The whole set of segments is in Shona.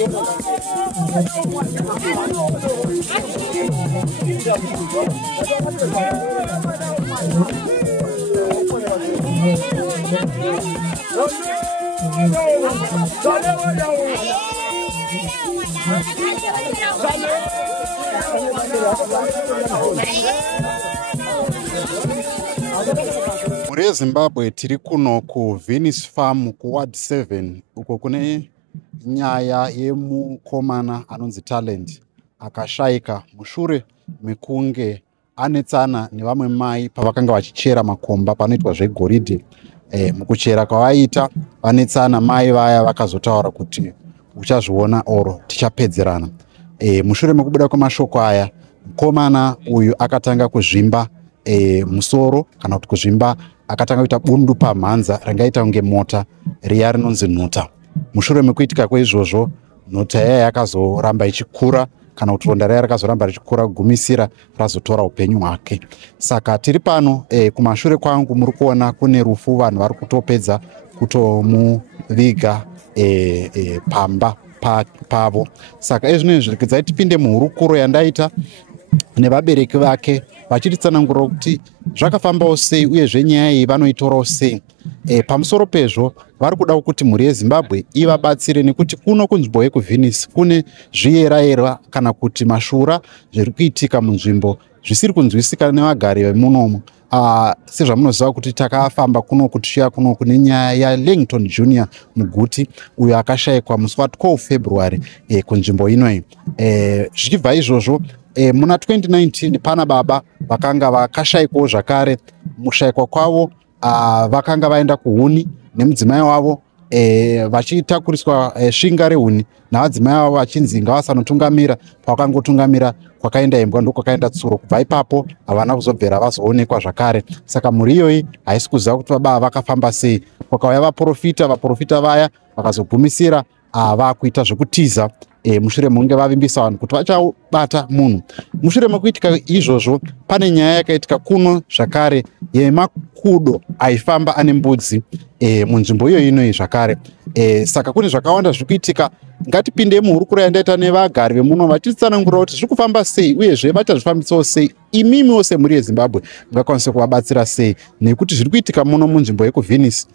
Muri Zimbabwe tiri kuno ku Venice Farm ku Ward 7 uko kune nyaya yemukomana anonzi Talent akashaika mushure mekunge anetsana nevamwe mai pavakanga vachichera makomba panoitwa zvegoridhe. Mukuchera kwavaita vanetsana mai vaya vakazotaura kuti uchazviona oro tichapedzerana. Mushure mekubuda kwemashoko aya mukomana uyu akatanga kuzvimba musoro kana kuti kuzvimba, akatanga kuita bundu pamhanza ringaita kunge mota riya rinonzi nhota. Mushure mekuitika kweizvozvo nhota yaya yakazoramba ichikura kana kuti ronda raya rakazoramba richikura kugumisira razotora upenyu hwake. Saka tiri pano kumashure kwangu muri kuona kune rufu, vanhu vari kutopedza kutomuviga pamba pavo. Saka ezvino zvirikidza tipinde muhurukuro yandaita nevabereki vake vachititsanangura kuti zvakafambawo sei uyezve nyaya iyi vanoitorawo sei. Pamusoro pezvo vari kuda kuti mhuri yeZimbabwe ivabatsire nekuti kuno kunzvimbo yekuVenice kune zviyera kana kuti mashura zviri kuitika munzvimbo zvisiri kunzwisika nevagari vemunomu. Sezvamunoziva kuti takafamba kuno tichiya kuno kune nyaya yaLangton Jr Muguti uyo akashayikwa musi wa12 February kunzvimbo inoyi. Zvichibva izvozvo muna 2019 pana baba vakanga vakashayikwawo zvakare. Mushayikwa kwavo vakanga vaenda kuhuni nemudzimai wavo vachitakuriswa svinga rehuni navadzimai vavo vachinzi ngavasanotungamira. Pavakangotungamira kwakaenda imbwa ndokwakaenda tsuro. Kubva ipapo havana kuzobvera vazoonekwa zvakare. Saka mhuri iyoyi haisi kuziva kuti baba vakafamba sei. Kwakauya vaprofita vaya vakazogumisira vakuita zvekutiza mushure mekunge vavimbisa vanhu kuti vachabata munhu. Mushure mekuitika izvozvo pane nyaya yakaitika kuno zvakare yemakudo aifamba ane mbudzi munzvimbo iyo inoyi zvakare. Saka kune zvakawanda zviri kuitika. Ngatipinde muhurukuro yandaita nevagari vemuno vachitsanangura kuti zviri kufamba sei uyezve vachazvifambisawo sei. Imimiwo semhuri yeZimbabwe ngakwanise kuvabatsira sei nekuti zviri kuitika muno munzvimbo yekuVenice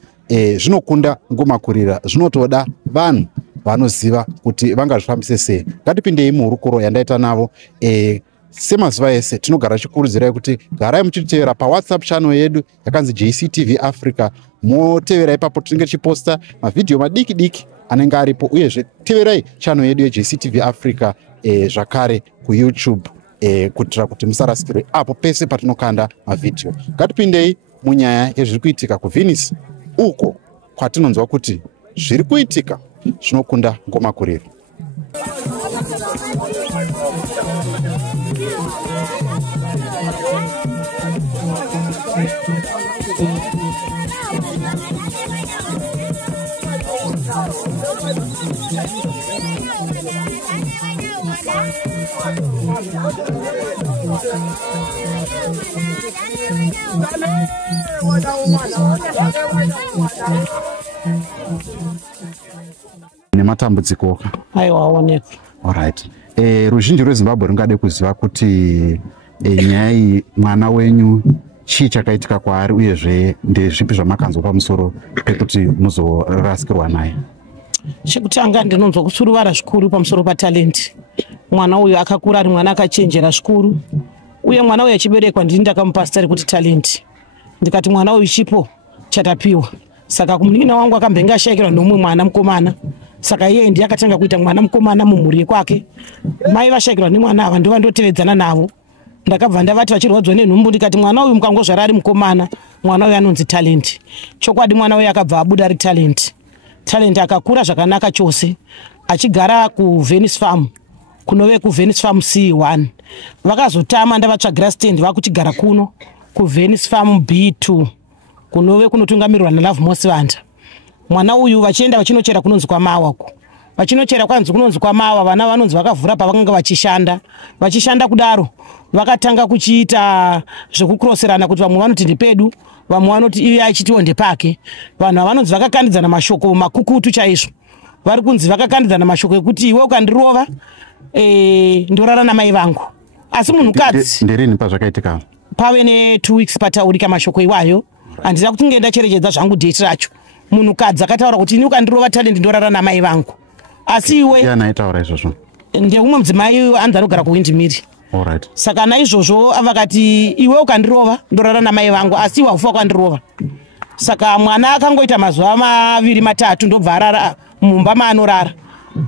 zvinokunda ngomakurira, zvinotoda vanhu vanoziva kuti vangazvifambise sei. Ngatipindei muhurukuro yandaita navo. Semazuva ese tinogara chikurudzirai kuti garai muchitevera paWhatsApp channel yedu yakanzi JCTV Africa. Motevera ipapo tinenge tichiposta mavhidhiyo madiki diki anenge aripo, uyezve teverai channel yedu yeJCTV Africa zvakare kuYouTube kuitira kuti musarasikirwe apo pese patinokanda mavhidhiyo. Ngatipindei munyaya yezviri kuitika kuVenice uko kwatinonzwa kuti zviri kuitika zvinokunda ngomakuriro. Nematambudziko aiwaoneka. Alright. Ruzhinji rweZimbabwe ringade kuziva kuti nyaya iyi mwana wenyu chii chakaitika kwaari uyezve ndezvipi zvamakanzwa pamusoro pekuti muzorasikirwa naye. Chekutanga ndinonzwa kusuruvara zvikuru pamusoro paTalent. Mwana uyu akakura ari mwana akachenjera zvikuru, uye mwana uyu achiberekwa ndini ndakamupasitari kuti Talent. Ndikati mwana uyu chipo chatapiwa. Saka kumunin'ina wangu akambenga ashayikirwa nomumwe mwana mukomana. Saka iye ndiye akatanga kuita mwana mukomana mumhuri kwake. Mai vashayikirwa nemwana ava ndivo ndotevedzana navo. Ndakabva ndavati vachirwadzwa nenhumbu ndikati mwana uyu mukangozvara ari mukomana, mwana uyu anonzi Talent. Chokwadi mwana uyu akabva abuda ari Talent. Talent akakura zvakanaka chose achigara kuVenice Farm, kunove kuVenice Farm C1. Vakazotama ndavatsvagira stand vakuchigara kuno kuVenice Farm B2 kunove kunotungamirirwa naLove Mosivanda. Mwana uyu vachienda vachinochera kunonzi kwaMawa ku. Vachinochera kwanzi kunonzi kwaMawa, vana vanonzi vakavhura pavakanga vachishanda kudaro vakatanga kuchiita zvekukuroserana kuti vamwe vanoti ndipedu, vamwe vanoti iye achitiwo ndepake. Vanhu vanonzi vakakandidzana mashoko makukutu chaizvo. vari kunzi vakakandidzana mashoko ekuti iwe ukandirova ndorara namai vangu. Asi munhukadzi nderini pazvakaitika? Pave ne2 weeks pataurika mashoko iwayo. Handina kuti ngenda cherechedza zvangu date racho. Munhukadzi akataura kuti ini ukandirova Talent ndorara namai vangu. Asi iwe yana aitaura izvozvo? Ndeumwe mudzimai anzi anogara kuWindmere. Alright. Saka naizvozvo vakati iwe ukandirova ndorara namai vangu, asi iwe haufa kwandirova. Saka mwana akangoita mazuva 2-3 ndobva arara mumba maanorara.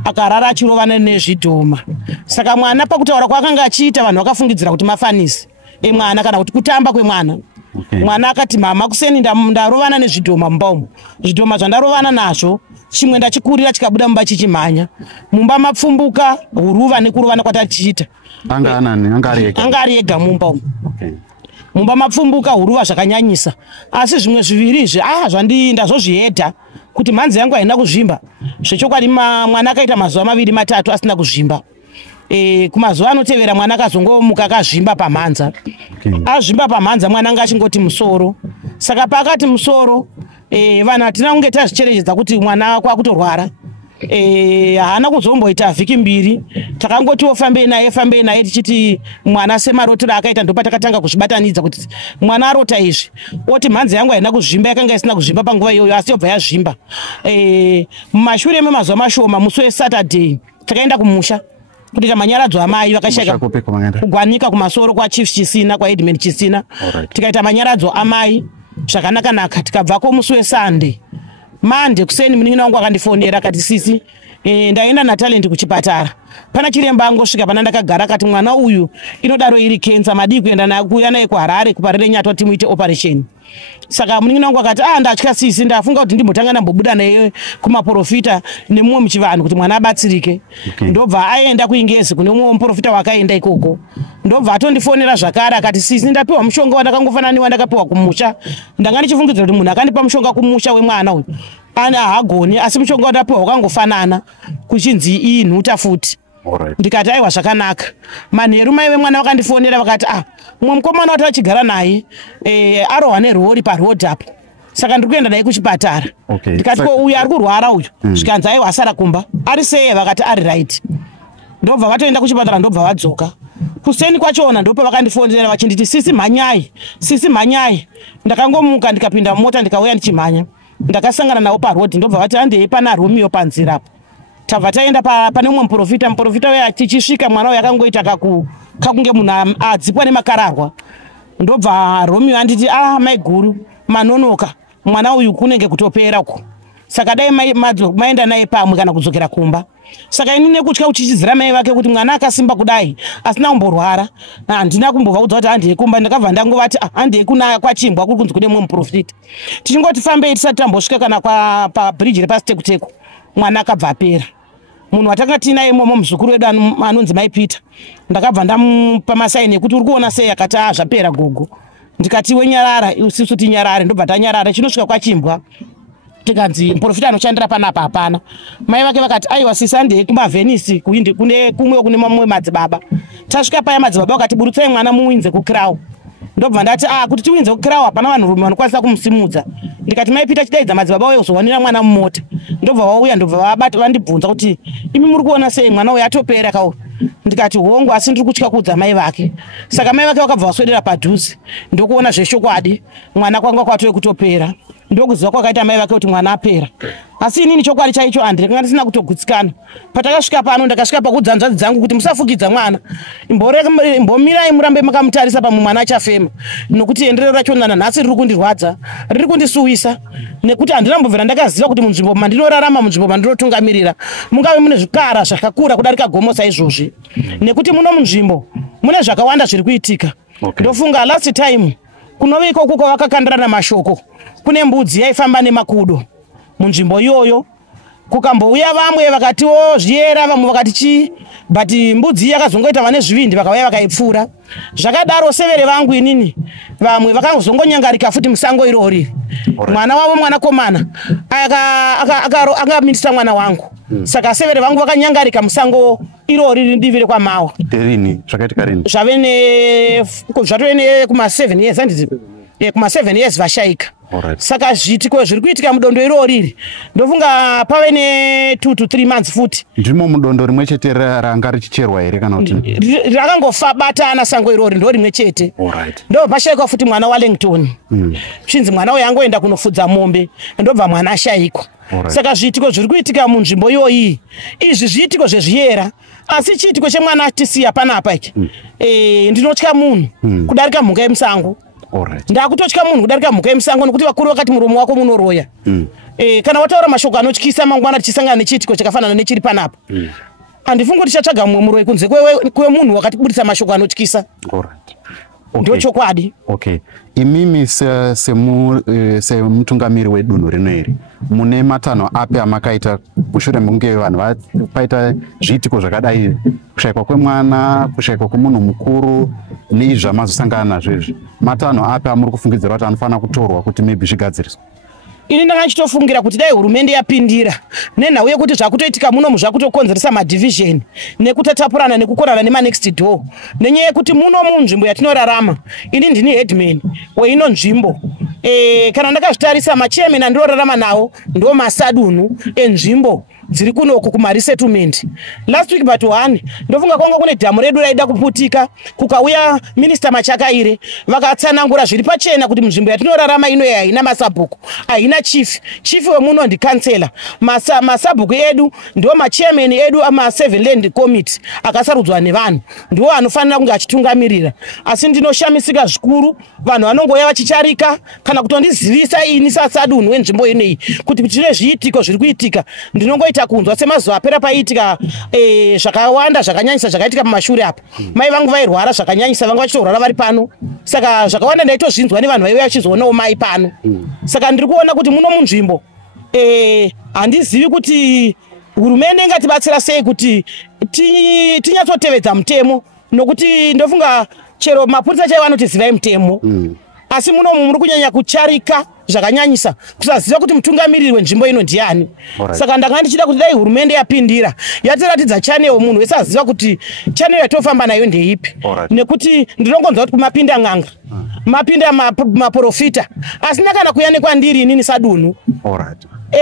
Akarara achirovana nezvidhoma. Saka mwana pakutaura kwaakanga achiita vanhu vakafungidzira kuti mafanisi emwana kana kuti kutamba kwemwana. Mwana akati mama kuseni ndarovana nezvidhoma mumba umu. Zvidhoma zvandarovana nazvo chimwe ndachikurira chikabuda mumba chichimhanya. Mumba mapfumbuka huruva nekurovana kwatatichiita. Anga anani? Anga ari ega mumba umu. Mumba mapfumbuka huruva zvakanyanyisa. Asi zvimwe zviviri izvi ndazozviedha kuti mhanzi yangu haina kuzvimba. Zvechokwadi mwana akaita mazuva 2-3 asina kuzvimba. Kumazuva anotevera mwana akazongomuka akazvimba pamhanza. Azvimba pamhanza mwana anga achingoti musoro. Saka pakati musoro vanhu hatina kunge tazvicherechedza kuti mwana wako akutorwara. Haana kuzomboita vhiki 2. Takangotiwo fambei naye tichiti mwana semarotero akaita ndopatakatanga kuzvibatanidza kuti mwana arota izvi. Oti mhanzi yangu haina kuzvimba, yakanga isina kuzvimba panguva iyoyo asi yobva yazvimba. Mumashure memazuva mashoma musi weSaturday takaenda kumusha kuita manyaradzo amai vakashayika kugwanika kumasoro kwaChief Chisina kwaEdmund Chisina. Tikaita manyaradzo amai zvakanaka tikabvako musi weSunday. Monday kuseni munin'ina wangu akandifonera akati sisi ndaenda naTalent kuchipatara. Pana chiremba angosvika pana ndakagara akati mwana uyu inodaro iri cancer madii kuuya naye kuHarare kuparire Nyato kuti muite operation. Saka munin'ina wangu akati ndatya sisi, ndafunga kuti ndimbotanga ndambobuda naye kumaprofita nemumwe muchivanhu kuti mwana abatsirike. Ndobva aenda kuIngezi kune mumwe muprofita wakaenda ikoko. Ndobva atondifonera zvakare akati sisi ndapiwa mushonga wandakangofananiwa ndakapiwa kumusha. Ndanga ndichifungidzira kuti munhu akandipa mushonga kumusha wemwana uyu hagoni, asi mushonga wandapiwa wakangofanana kuchinzi inhuta futi. Ndikati aiwa zvakanaka. Manheru mai vemwana vakandifonera vakati mumwe mukomana wati achigara naye arohwa nerori paroad apo. Saka ndiri kuenda naye kuchipatara. Ndikati ko uyu ari kurwara uyu. Zvikanzi aiwa asara kumba. Ari sei? Vakati ari right. Ndobva vatoenda kuchipatara ndobva vadzoka. Kuseni kwachona ndopa vakandifonera vachinditi sisi mhanyai. Ndakangomuka ndikapinda mumota ndikauya ndichimhanya. Ndakasangana nawo paroad ndobva vati handei pana Romeo panzira apo. Tabva taenda pane umwe muprofita uya tichisvika mwana uyu akangoita kakunge munhu adzipwa nemakararwa. Ndobva Romeo anditi mai guru manonoka mwana uyu kunenge kutopera uko. Saka dai maenda naye pamwe kana kudzokera kumba. Saka ini nekutya kuchichizira mai vake kuti mwana akasimba kudai asina kumborwara handina kumbobva kuti handei kumba. Ndakabva ndangovati handei kwaChimbwa kuri kunzi kune mumwe muprofita. Tichingoti fambei tisati tambosvika kana pabridge repasitekuteku mwana akabva apera. Munhu watanga tinaye imomo muzukuru wedu anonzi Mai Peter. Ndakabva ndamupa masaini ekuti uri kuona sei akati zvapera gogo. Ndikati wenyarara isusu tinyarare. Ndobva tanyarara chinosvika kwaChimbwa tikanzi muprofita anoshandira panapa hapana. Mai vake vakati aiwa sisi handei kumaVenice kumwe kune mamwe madzibaba. Tasvika paya madzibaba vakati burutsai mwana muwinze kuCrown. Ndobva ndati kuti tiwinze kuCrown hapana vanhurume vanokwanisa kumusimudza. Ndikati Mai Peter chidaidza madzibaba uye uzowanira mwana mumota. Ndobva vauya ndobva vandibvunza kuti imi muri kuona sei mwana uyu atopera kauyu. Ndikati hongu asi ndiri kutya kuudza mai vake. Saka mai vake vakabva vaswedera padhuze ndokuona zvechokwadi mwana kwanga kwatove kutopera. Ndokuziva kwakaita mai vake kuti mwana apera. Asi inini chokwadi chaicho handikanga ndisina kutogutsikana. Patakasvika pano ndakasvika pakuudza hanzvadzi dzangu kuti musafukidza mwana. Imbomirai murambe makamutarisa pamwe mwana achafema. Nokuti enderero rachona nanhasi riri kundirwadza, riri kundisuwisa. Nekuti handina mbobvira ndakaziva kuti munzvimbo mandinorarama, munzvimbo mandinotungamirira mungave mune zvikara zvakakura kudarika gomo saizvozvi. Nekuti muno munzvimbo mune zvakawanda zviri kuitika. Ndofunga last time kunove ikoko kwavakakandirana mashoko kune mbudzi yaifamba nemakudo munzvimbo iyoyo. Kukambouya vamwe vakatiwo zviyera, vamwe vakati chii, but mbudzi yakazongoita vane zvivindi vakauya vakaipfura. Zvakadaro severe vangu inini vamwe vakazongonyangarika futi musango irori. Mwana wavo mwanakomana akamitisa mwana wangu. Saka severe vangu vakanyangarika musango irori rindivire kwamawa. Rini zvakaitika rini? Zvatove kuma 7 years handiti. Kuma 7 years vashaika. Saka zviitiko zviri kuitika mudondo irori ndofunga pave ne 2 to 3 months futi. Ndimo mudondo rimwe chete ranga richicherwa here kana kuti rakangofa batana sango irori ndo rimwe chete. Ndo pashayikwa futi mwana wa Langton. Chinzi mwana uyu angoenda kunofudza mombe ndobva mwana ashayikwa. Saka zviitiko zviri kuitika munzvimbo iyoyi izvi zviitiko zvezviyera asi chiitiko chemwana atisiya panapa iki ndinotya munhu kudarika mhuka yemusango. Ndakutotya munhu kudarika mhuka yemusango nokuti vakuru vakati muromo wako munoroya. Kana wataura mashoko anotyisa mangwana tichisangana nechiitiko chakafanana nechiri panapa handifungi kuti tichatsvaga mumwe muroi kunze kwemunhu wakatibudisa mashoko anotyisa. Ndio chokwadi. Imimi semutungamiri wedunhu rino iri mune matanho api amakaita mushure mekunge vanhu paita zviitiko zvakadai, kushayikwa kwemwana, kushayikwa kwemunhu mukuru neizvi zvamazosangana nazvo izvi, matanho api amuri kufungidzira kuti anofanira kutorwa kuti maybe zvigadziriswe? Ini ndakachitofungira kuti dai hurumende yapindira nenhau yekuti zvakutoitika muno zvakutokonzeresa madivhizheni nekutatapurana nekukorana nemanext door nenyaya yekuti muno munzvimbo yatinorarama ini ndini headman weino nzvimbo. Kana ndakazvitarisa machairman andinorarama nawo ndo masadunhu enzvimbo dziri kunoku kumaresettlement. Last week but 1 ndofunga kwanga kune dhamu redu raida kuputika kukauya minister Machakaire vakatsanangura zviri pachena kuti munzvimbo yatinorarama ino haina masabhuku, haina chief wemuno ndi kansela. Masabhuku edu ndio machairman edu ama 7 land committee akasarudzwa nevanhu ndio anofanira kunge achitungamirira. Asi ndinoshamisika zvikuru vanhu vanongoya vachicharika kana kutondizivisa ini sasadunhu wenzvimbo ineyi kuti tine zviitiko zviri kuitika. Ndinongoita kunzwa semazuva apera paitika zvakawanda zvakanyanyisa zvakaitika mumashure apa. Mai vangu vairwara zvakanyanyisa vanga vachitorwara vari pano. Saka zvakawanda ndaitozvinzwa nevanhu vaiuya vachizoonawo mai pano. Saka ndiri kuona kuti muno munzvimbo handizivi kuti hurumende ingatibatsira sei kuti tinyatsotevedza mutemo, nokuti ndofunga chero mapurisa chaivo vanotizivai mutemo. Asi muno muri kunyanya kucharika zvakanyanyisa kusaziva kuti mutungamiriri wenzvimbo ino ndiani. Saka ndanga ndichida kuti dai hurumende yapindira yatiratidza channel munhu wese aziva kuti channel yatofamba nayo ndeipi, nekuti ndinongonzwa kuti kumapinda ng'anga mapinda maprofita asina kana kuya nekwandiri inini sadunhu.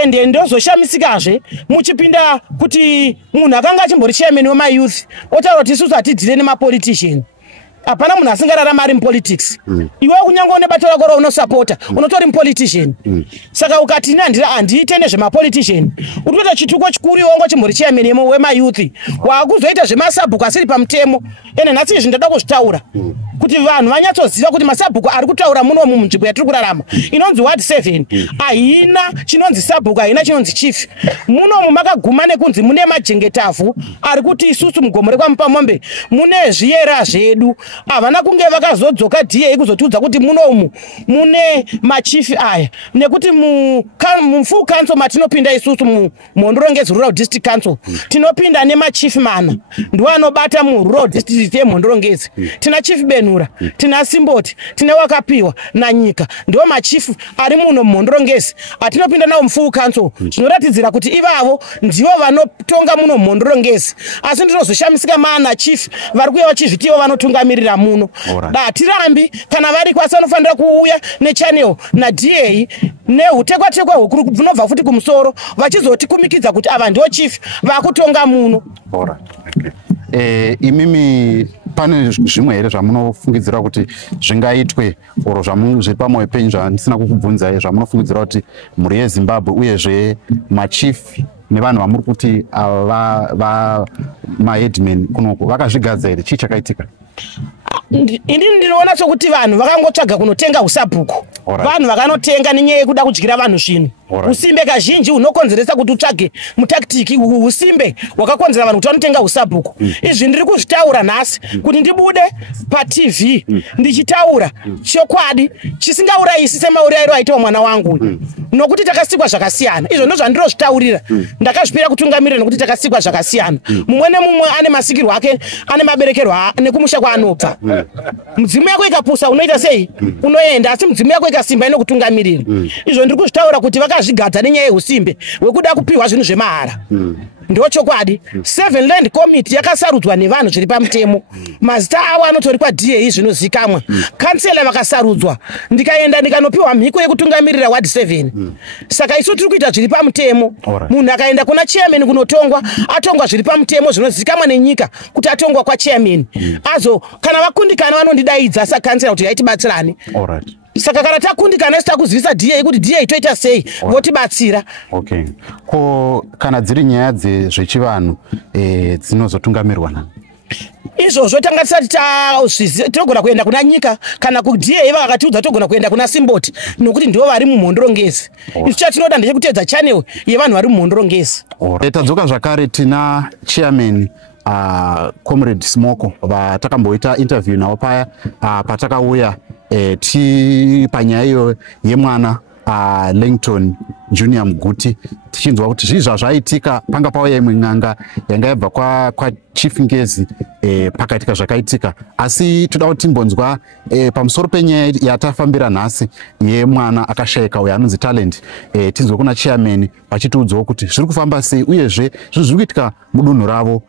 Ende ndozoshamisikanzve muchipinda kuti munhu akanga achimbori chairman wemayouth otaura kuti isusu hatidhire nemapolitician. Hapana munhu asingararama ari mupolitics. Iwe kunyangwe nebato rako raunosapota unotori mupolitician. Saka ukati ini handiite nezvemapolitician uri kuita chituko chikuru iwe chimbori chairman wemayouth wakuzoita zvemasabhuku asiri pamutemo. Ene nhasi izvi ndada kuzvitaura kuti vanhu vanyatsoziva kuti masabhuku ari kutaura muno munzvimbo yatiri kurarama inonzi ward 7 haina chinonzi sabhuku, haina chinonzi chief. Munomu makaguma nekunzi mune majengetavhu ari kuti isusu mugomo rekwamupamombe mune zviyera zvedu. Havana kunge vakazodzoka DA kuzotiudza kuti munomu mune machief aya, nekuti mufull council matinopinda isusu muMhondorongezi rural district council tinopinda nemachief mana ndiwo anobata murural district yeMhondorongezi. Tina chief Benura, tina Simboti, tina Wakapiwa naNyika ndiwo machief ari muno muMhondorongezi atinopinda nawo mufull council. Zvinoratidzira kuti ivavo ndivo vanotonga muno muMhondorongezi. Asi ndinozoshamisika mana chief vari kuya vachizvitivo vanotungamirira muno. Hatirambi kana vari kwasi vanofanira kuuya nechannel naDA neutekwa-tekwa hukuru kubva futi kumusoro vachizotikumikidza kuti ava ndio chief vakutonga muno. Imimi pane zvimwe here zvamunofungidzira kuti zvingaitwe oro zviri pamwoyo penyu zvandisina kukubvunza zvamunofungidzira kuti mhuri yeZimbabwe uyezve machief nevanhu vamuri kuti maheadman kunoku vakazvigadza here? Chii chakaitika? Ini ndinoona sokuti vanhu vakangotsvaga kunotenga usabhuku. Vanhu vakanotenga nenyaya yekuda kudyira vanhu zvinhu. Usimbe kazhinji hunokonzeresa kuti utsvage mutaktiki. Usimbe hwakakonzera vanhu kuti vanotenga usabhuku. Izvi ndiri kuzvitaura nhasi kuti ndibude paTV ndichitaura chokwadi chisingaurayisi semaurayiro aitwa mwana wangu, nokuti takasikwa zvakasiyana. Izvo ndizvo zvandirozvitaurira. Ndakazvipira kutungamirira nokuti takasikwa zvakasiyana. Mumwe nemumwe ane masikirwo ake, ane maberekerwo nekumusha kwaanobva. Mudzimu yako ikapusa unoita sei? Unoenda. Asi mudzimu yako ikasimba inokutungamirira. Izvo ndiri kuzvitaura kuti vakazvigadza nenyaya yeusimbe hwekuda kupiwa zvinhu zvemahara. ndochokwadi 7 land committee yakasarudzwa nevanhu zviri pamutemo mazita avo anotori kwaDA zvinozikamwa kansela vakasarudzwa ndikaenda ndikanopiwa mhiko yekutungamirira ward 7 saka isu tiri kuita zviri pamutemo munhu akaenda kuna chairman kunotongwa atongwa zviri pamutemo zvinozikamwa nenyika kuti atongwa kwachairman azo kana vakundikana vanondidaidza sakansela kuti yaitibatsirane saka kana takundikana sitakuzivisa DA kuti DA toita sei votibatsira. Okay. Ko kana dziri nyaya zvechivanhu dzinozotungamirwa nani? Izvozvo tanga tisati tinogona kuenda kuna nyika kana kuDA vakatiudza togona kuenda kuna Simboti nokuti ndivo vari mumhondorongezi. Isu chatinoda ndechekutedza channel yevanhu vari mumhondorongezi. Tadzoka zvakare tina chairman Comrade Smoko vatakamboita interview navo paya patakauya panyaya iyo yemwana Langton Junior Muguti tichinzwa kuti zvizva zvaitika panga pauya imwe n'anga yanga yabva kwa Chief Ngezi pakaitika zvakaitika asi toda kuti timbonzwa pamusoro penyaya yatafambira nhasi yemwana akashayika uyo anonzi Talent tinzwe kuna chairman vachitiudzawo kuti zviri kufamba sei uyezve zviri kuitika mudunhu ravo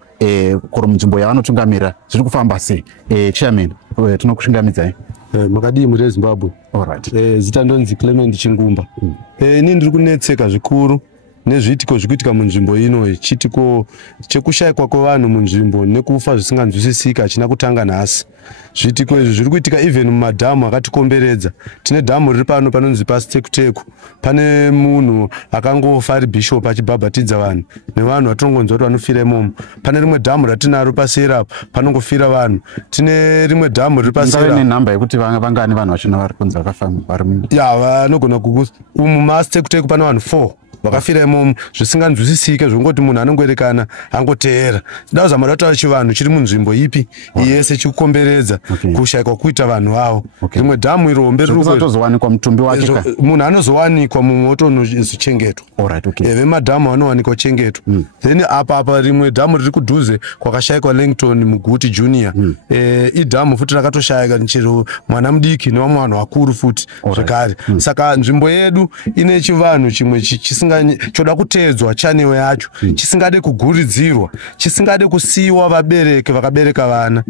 koro munzvimbo yavanotungamira zviri kufamba sei. Chairman tinokushingamidza makadii muri Zimbabwe. Alright. Zita ndonzi Clement Chingumba. Ini ndiri kunetseka zvikuru nezviitiko zvikuitika munzvimbo ino chitiko chekushayikwa kwevanhu munzvimbo nekufa zvisinganzwisisika achina kutanga nhasi. Zviitiko izvi zviri kuitika even mumadhamu akatikomberedza. Tine dhamu riri pano panonzi paStekuteku. Pane munhu akangofa ari bishop achibhabhatidza vanhu nevanhu vatongonzwa kuti vanofira imomo. Pane rimwe dhamu ratinaro pasera panongofira vanhu. Tine rimwe dhamu riri pasera. Ndine namba yekuti vangani vanhu vachona vari kunzi vakafamba vari vanogona kukusa. mumaStekuteku pane vanhu 4 vakafira imomo zvisinganzwisisike zvongoti munhu anongoerekana angoteera. Ndazama kutaura chivanhu chiri munzvimbo ipi yese chikukomberedza kushayikwa kuita vanhu vavo. Rimwe dhamu irombe rinozowanikwa mutumbi wake munhu anozowanikwa mumwoto unozochengetwa. Vemadhamu vanowanikwa uchengetwa. Then apa rimwe dhamu riri kudhuze kwakashayikwa Langton Muguti Junior. Idhamu futi rakatoshayika nchero mwana mudiki nevamwe vanhu vakuru futi zvekare. Saka nzvimbo yedu ine chivanhu chimwe choda kuteedzwa channel yacho chisingade kuguridzirwa chisingade kusiiwa vabereki vakabereka vana.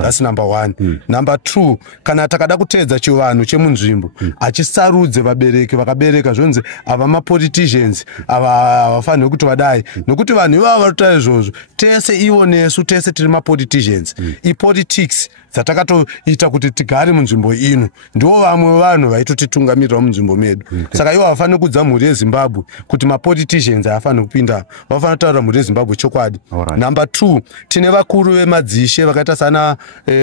That's number 1. Number 2, kana takada kuteedza chivanhu chemunzvimbo achisarudze vabereki vakabereka zvonzi ava mapoliticians ava havafaniri kuti vadai nokuti vanhu ivavo varikuita izvozvo tese ivo nesu tese tiri mapoliticians. Ipolitics dzatakatoita kuti tigare munzvimbo ino ndivo vamwe vanhu vaitotitungamirira munzvimbo medu. Saka ivo havafaniri kudza mhuri yeZimbabwe kuti mapoliticians havafaniri kupinda vanofanira kutaura mhuri yeZimbabwe chokwadi. Number 2, tine vakuru vemadzishe vakaita sana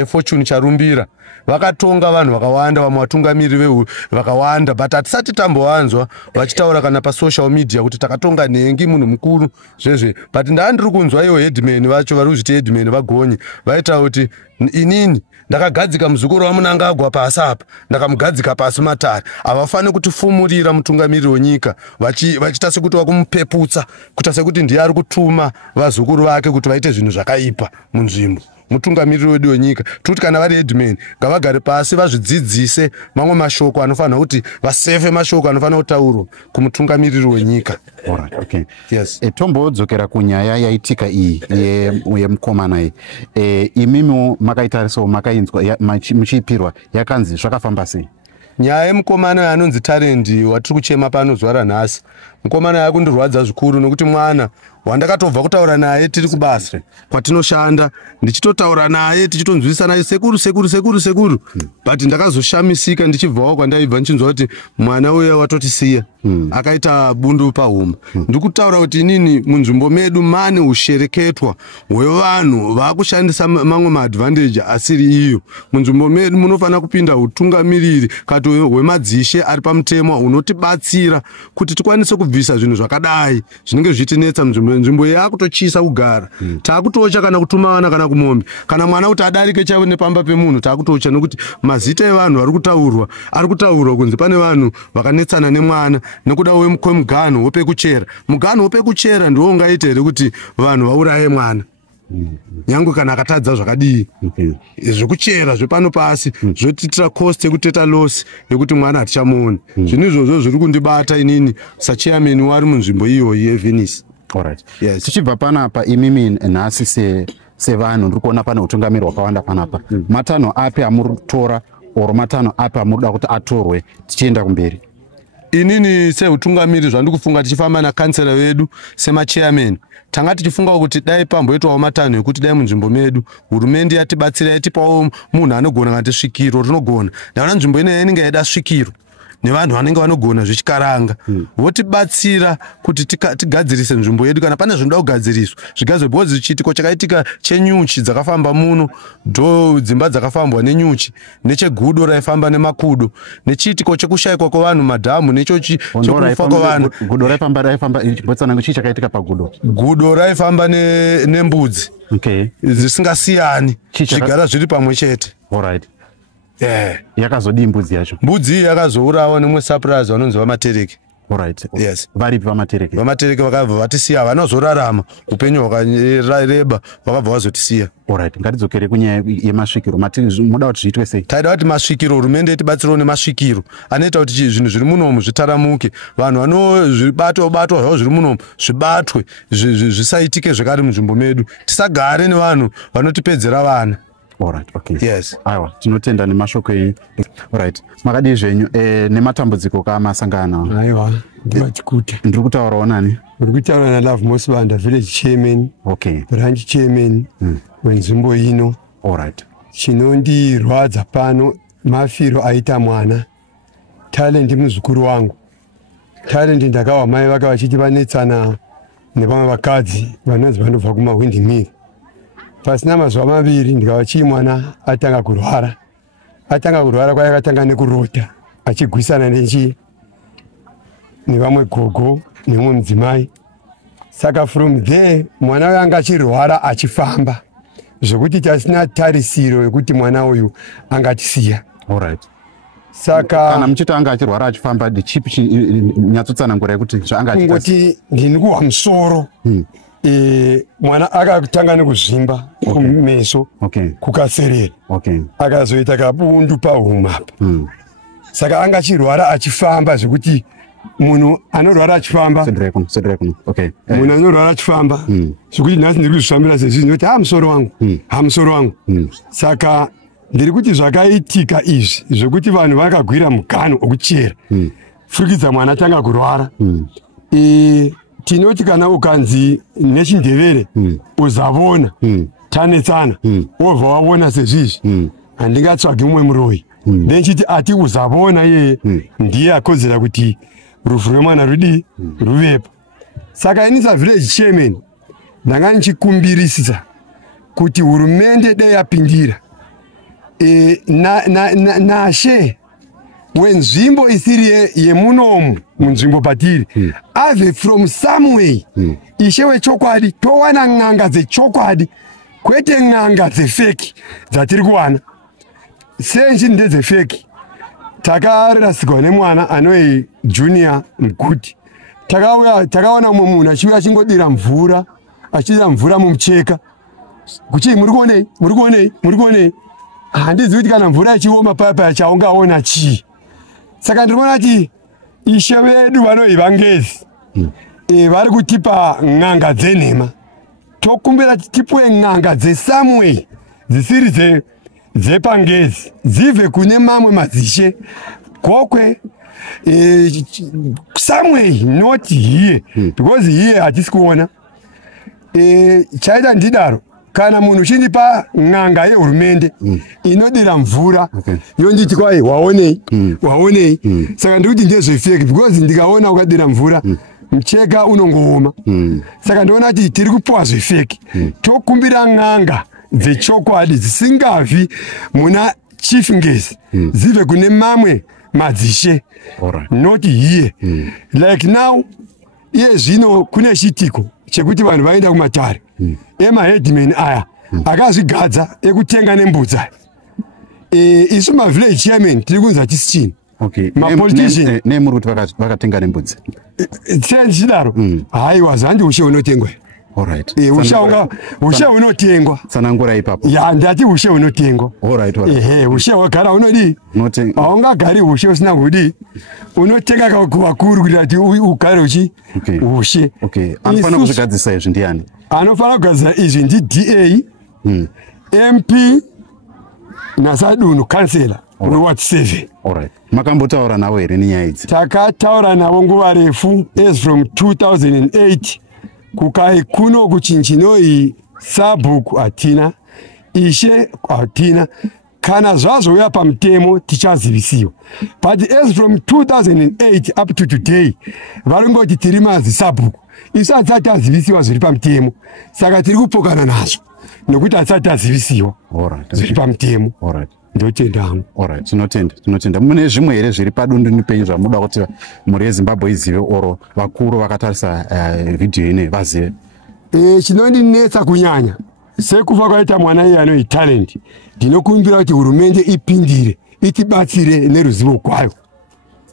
Fortune Charumbira vakatonga vanhu vakawanda vamwe vatungamiri vakawanda but hatisati tambowanzwa vachitaura kana pasocial media kuti takatonga nhengi munhu mukuru zvezve but ndandiri kunzwa ivo headman vacho vari kuzviti headman vagonye vaita kuti inini ndakagadzika muzukuru waMunangagwa pasi apa ndakamugadzika pasi matare havafaniri kutifumurira mutungamiri wenyika vachita sekuti vakumupeputsa kuita sekuti ndiye ari kutuma vazukuru vake kuti vaite zvinhu zvakaipa munzvimbo. Mutungamiriri wedu wenyika tuti kana vari headman ngavagare pasi vazvidzidzise mamwe mashoko anofanira kuti vasefe mashoko anofanira kutaurwa kumutungamiriri wenyika. Yes. Tombodzokera kunyaya yaitika iyi yemukomana iyi imimi makaitarisawo makainzwa muchiipirwa yakanzi zvakafamba sei? Nyaya yemukomana anonzi Talent watiri kuchema pano zuva ranhasi mukomana yakundirwadza zvikuru nokuti mwana wandakatobva kutaura naye tiri kubasa kwatinoshanda ndichitotaura naye tichitonzwisisa naye sekuru but ndakazoshamisika ndichibvawo kwandaibva nichinzwa kuti mwana uya watotisiya akaita bundu pahuma. Ndikutaura kuti inini munzvimbo medu mane ushereketwa hwevanhu vakushandisa mamwe maadvantage asiri iyo. Munzvimbo medu munofanira kupinda utungamiriri kati hwemadzishe ari pamutemo unotibatsira kuti tikwanise kubvisa zvinhu zvakadai zvinenge zvichitinetsa nzvimbo yakutochisa kugara. Takutocha kana kutuma vana kana kumombe kana mwana kuti adarike chaiwo nepamba pemunhu takutocha nokuti mazita evanhu ari kutaurwa kunzi pane vanhu vakanetsana nemwana nekuda kwemugano wopekuchera. Mugano wopekuchera ndiwo ungaita here kuti vanhu vauraye mwana nyange kana akatadza zvakadii. Zvekuchera zvepano pasi zvotiitira cost yekuteta loss yekuti mwana hatichamuoni. Zvinhu izvozvo zviri kundibata inini sachairman wari munzvimbo iyoyi yeVenice. Alright. Yes. Tichibva panapa imimi nhasi sevanhu ndiri kuona pane utungamiri hwakawanda panapa. Matanho api amuri kutora oro matanho api amuri kuda kuti atorwe tichienda kumberi? Inini seutungamiri zvandiri kufunga tichifamba nakansela vedu semachairman tanga tichifunga kuti dai pamboitwawo matanho ekuti dai munzvimbo medu hurumende yatibatsira yatipawo munhu anogona ngati svikiro rinogona. Ndaona nzvimbo ino inenge yaida svikiro nevanhu vanenge vanogona zvichikaranga votibatsira kuti tigadzirise nzvimbo yedu kana pane zvinoda kugadziriswa zvigadzwe bhodzi chiitiko chakaitika chenyuchi dzakafamba muno dzimba dzakafambwa nenyuchi nechegudo raifamba nemakudo nechiitiko chekushayikwa kwevanhu madhamu necho chekufa kwevanhu. Gudo raifamba chibotsanango chii chakaitika pagudo? Gudo raifamba nembudzi dzisingasiyani zvigara zviri pamwe chete. Alright. Yakazodii mbudzi yacho? Mbudzi yakazourawa nemwe surprise vanonzi vamatereke. Alright. Yes. Varipi vamatereke? Vamatereke vakabva vatisiya vanozorarama upenyu hwakareba vakabva vazotisiya. Alright. Ngatidzokere kunyaya yemasvikiro. Muda kuti zviitwe sei? Taida kuti masvikiro hurumende itibatsirawo nemasvikiro anoita kuti zvinhu zviri munomu zvitaramuke. Vanhu vanozvibatwa zvavo zviri munomu zvibatwe zvisaitike zvakare munzvimbo medu. Tisagare nevanhu vanotipedzera vana. Alright, okay. Yes. Aiwa, tinotenda nemashoko enyu. Alright. Makadii zvenyu nematambudziko kamasangana? Aiwa, ndivachikuta. Ndiri kutaurawo nani? Uri kutaura naLove Mosibanda, village chairman. Okay. Branch chairman wenzvimbo ino. Alright. Chinondirwadza pano mafiro aita mwana. Talent muzukuru wangu. Talent ndakawa mai vaka vachiti vanetsana nevamwe vakadzi vanonzi vanobva kumaWindmill. Pasina mazuva maviri ndikava chimwana atanga kurwara. Atanga kurwara kwaya akatanga nekurota achigwisana nevamwe gogo nemumwe mudzimai. Saka from there mwana uyu anga achirwara achifamba zvokuti tasina tarisiro yekuti mwana uyu angatisiya. Alright. Saka kana muchiti anga achirwara achifamba chipi nyatsotsanangura yekuti zvaanga achita? Ngoti ndini kuhwa musoro. Mwana akatanga nekuzvimba kumeso kukaserera akazoita kabundu pahuma apa. Saka anga achirwara achifamba zvekuti munhu anorwara achifamba munhu anorwara achifamba zvekuti nhasi ndiri kuzvifambira sezvizvi ndinoti musoro wangu. Saka ndiri kuti zvakaitika izvi zvokuti vanhu vakagwira muganhu okuchera furikidza mwana atanga kurwara. Tinoti kana ukanzi nechindevere uzavona tanetsana wobva wavona sezvizvi handingatsvagi mumwe muroyi nechiti ati uzavona yeye ndiye akodzera kuti rufu rwemwana ruvepo. Saka ini savillage chairman ndanga ndichikumbirisisa kuti hurumende dei yapindira nashe wenzvimbo isiri yemunomu munzvimbo patiri ave from someway ishe wechokwadi towana n'anga dzechokwadi kwete n'anga dzefeki dzatiri kuwana. Senji ndedzefeki takarasikwa nemwana anoi Junior Mguti. Takaona umwe munhu achiuya achingodira mvura mumucheka kuchii muri kuonei handizivi kuti kana mvura ichioma paya chaungaona chii. Saka ndinoona kuti ishe vedu vanoiva ngezi vari kutipa n'anga dzenhema. Tokumbira tipiwe n'anga dzeSamway dzisiri dzepangezi dzibve kune mamwe madzishe gokwe Samway not here because here hatisi kuona. Chaita ndidaro kana munhu uchindipa n'anga yehurumende inodira mvura yonditi kwai waonei. Saka ndikuti ndezvefeki because ndikaona ukadira mvura mucheka unongooma. Saka ndinoona kuti tiri kupuwa zvefeki. Tokumbira n'anga dzechokwadi dzisingavi muna chief ngezi dzibve kune mamwe madzishe not here. Like now iye zvino kune chitiko chekuti vanhu vaenda kumatare emaheadman aya akazvigadza ekutenga nembudzi. Isu mavillage chairman tiri kunza tisi chini mapolitician nemuri kuti vakatenga nembudzi senchidaro haiwa zandi ushe unotengwa Alright. Ushe unotengwa. Sanangura ipapo. Ya ndati ushe unotengwa. Alright. Ushe wakara unodi. Notenga. Aunga gari ushe usina kudi. Unotenga kwa kuru kuti ugare uchi. Ushe. Okay. Anofana kuzvigadzisa izvi ndiani? Anofana kugadzisa izvi ndi DA. MP nasadunu kansela ward 7. Alright. Makambotaura nawo here nenyaya idzi? Takataura nawo nguva refu as from 2008 kukai kuno kuchinjinoi sabhuku hatina, ishe hatina, kana zvazouya pamutemo tichazivisiwa. But as from 2008 up to today varingoti tiri mazi sabhuku isu hatisati tazivisiwa zviri pamutemo, saka tiri kupokana nazvo nokuti hatisati tazivisiwa zviri pamutemo. Ndotendamo. Alright, tinotenda. Mune zvimwe here zviri padundundu penyu zvamuda kuti mhuri yeZimbabwe izive oro vakuru vakatarisa vhidhiyo ine vazive? Chinondinetsa kunyanya sekufa kwaita mwana iye anoi talent, ndinokumbira kuti hurumende ipindire itibatsire neruzivo kwayo.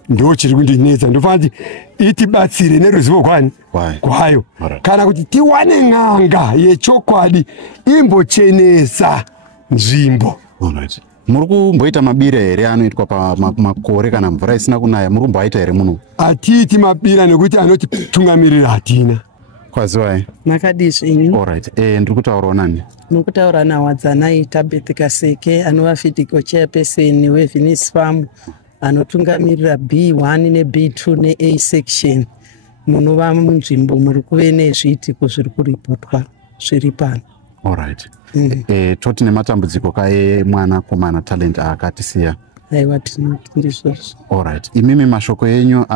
Ndo chiri kundinetsa, ndofana kuti itibatsire neruzivo kwayo. Kana kuti tiwane n'anga yechokwadi imbochenesa nzvimbo. Alright. Muri kumboita mabira here anoitwa pamakore kana mvura isina kunaya? Muri kumboaita here muno? Atiiti mabira nekuti anotitungamirira hatina. Kwaziwai? Makadizvinyi. Alright. Ndiri kutaurawo nani? Nokutaura naWadzanai Tabeth Kaseke anova physical chairperson weVenice Farm, anotungamirira B1 neB2 neA section. Munova munzvimbo muri kuve nezviitiko zviri kuripotwa zviri pano. Alright. Toti nematambudziko mwana komana talent akatisiya. Aiwa ndizvozvo. Alright. Imimi mashoko enyu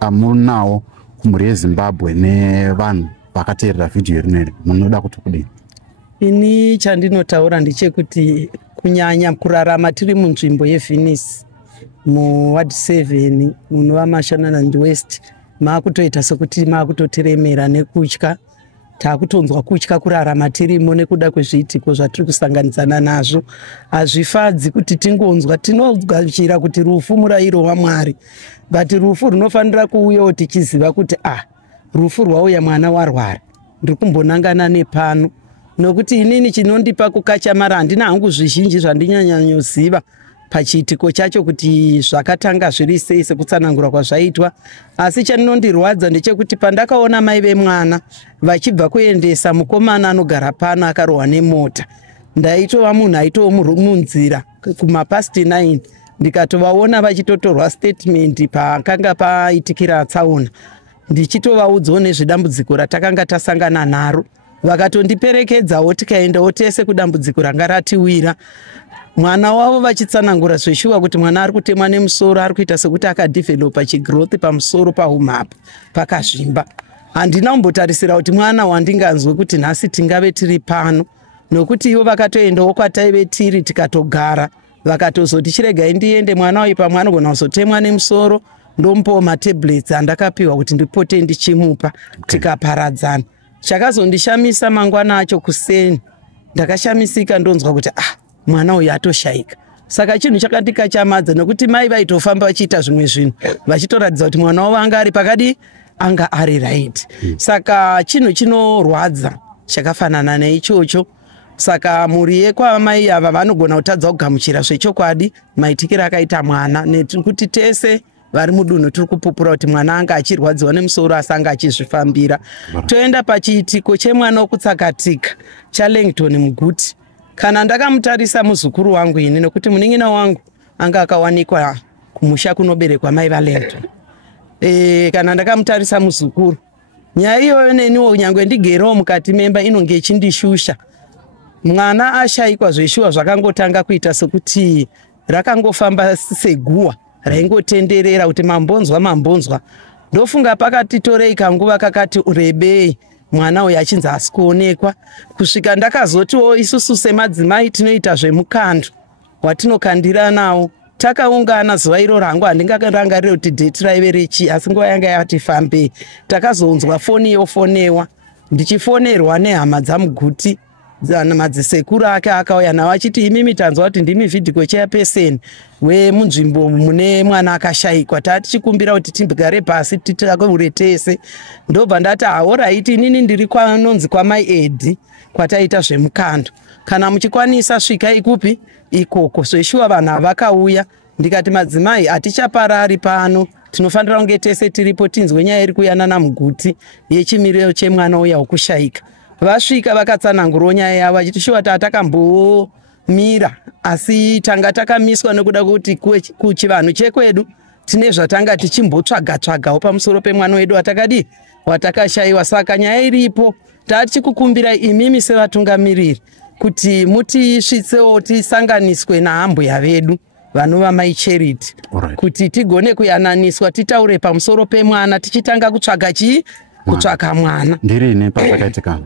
amuri nawo kumhuri yeZimbabwe nevanhu vakateerera vhidhiyo rineri, munoda kuti kudini? Ini chandinotaura ndechekuti kunyanya kurarama tiri munzvimbo yeVenice muward 7 munova Mashonaland West, maakutoita sekuti maakutotiremera nekutya. Takutonzwa kutya kurarama tirimo nekuda kwezviitiko zvatiri kusanganidzana nazvo. Hazvifadzi kuti tingonzwa, tinogadzira kuti rufu murayiro waMwari, but rufu runofanira kuuyawo tichiziva kuti rufu rwauya mwana warwara, ndiri kumbonangana nepano. Nokuti inini chinondipa kukachamara handina hangu zvizhinji zvandinyanyoziva pachiitiko chacho kuti zvakatanga zviri sei sekutsanangura kwazvaitwa, asi chandinondirwadza ndechekuti pandakaona mai vemwana vachibva kuendesa mukomana anogara pano akarohwa nemota, ndaitova munhu aitova munzira kumapast 9 ndikatovaona vachitotorwa statement pakanga paitikira tsaona, ndichitovaudzawo nezvedambudziko ratakanga tasangana naro, vakatondiperekedzawo tikaendawo tese kudambudziko ranga ratiwira. Mwana wavo vachitsanangura zveshuwa kuti mwana ari kutemwa nemusoro, ari kuita sekuti akadevelopa chigrowth pamusoro paumapa pakazvimba. Handina kumbotarisira kuti mwana wandinganzwe kuti nhasi tingave tiri pano, nokuti ivo vakatoendawo kwataive tiri tikatogara, vakatozoti chiregai ndiende mwana uyu pamwe anogona kuzotemwa nemusoro, ndomupawo matablets andakapiwa kuti ndipote ndichimupa, tikaparadzana. Chakazondishamisa mangwana acho kuseni, ndakashamisika ndonzwa kuti mwana uyu atoshaika. Saka chinhu chakandikachamadza nokuti mai vaitofamba vachiita zvimwe zvinhu vachitoratidza kuti mwana wavo anga ari pakadi, anga ari right. Saka chinhu chinorwadza chakafanana neichocho. Saka mhuri yekwamai ava vanogona kutadza kugamuchira zvechokwadi maitikiro akaita mwana, nekuti tese vari mudunhu tiri kupupura kuti mwana anga achirwadziwa nemusoro asi anga achizvifambira. Toenda pachiitiko chemwana wokutsakatika chaLangton Muguti. Kana ndakamutarisa muzukuru wangu ini, nokuti munin'ina wangu anga akawanikwa kumusha kunoberekwa mai vaLangton. Kana ndakamutarisa muzukuru, nyaya iyoyo neniwo nyangwe ndigerewo mukati memba inonge ichindishusha. Mwana ashayikwa zveshuwa zvakangotanga kuita sekuti rakangofamba seguwa raingotenderera kuti mambonzwa. Ndofunga pakati torei kanguva kakati rebei mwana uyu achinzi asi kuonekwa, kusvika ndakazotiwo isusu semadzimai tinoita zvemukando watinokandira nawo. Takaungana zuva iro rangu handingarangarire kuti date raive rechi, asi nguva yanga yati fambei. Takazonzwa foni yofonewa, ndichifonerwa nehama dzaMuguti madzisekuru ake akauya nawo achiti imimi tanzwa kuti ndimi vidhiko chairperson wemunzvimbo mune mwana akashayikwa, tichikumbira kuti tigare pasi titaure tese. Ndobva ndati alright, inini ndiri kwanonzi kwamai Edi kwataita zvemukando, kana muchikwanisa svika ikupi ikoko. Zveshuwa vanhu havakauya, ndikati madzimai hatichaparari pano, tinofanira kunge tese tiripo tinzwe nyaya iri kuyanana muguti yechimiriro chemwana uya wokushayika. Vasvika vakatsanangurawo nyaya yavo vachiti shuwa tatakambomira asi tanga takamiswa nekuda kuti kuchivanhu chekwedu tine zvatanga tichimbotsvaga-tsvagawo pamusoro pemwana wedu watakashayiwa. Saka nyaya iripo, tatichikukumbirai imimi sevatungamiriri kuti mutisvitsewo tisanganiswe naambuya vedu vanova mai Charity, kuti tigone kuyananiswa titaure pamusoro pemwana tichitanga kutsvaga kutsvaga mwana. Ndirini pasakaitika?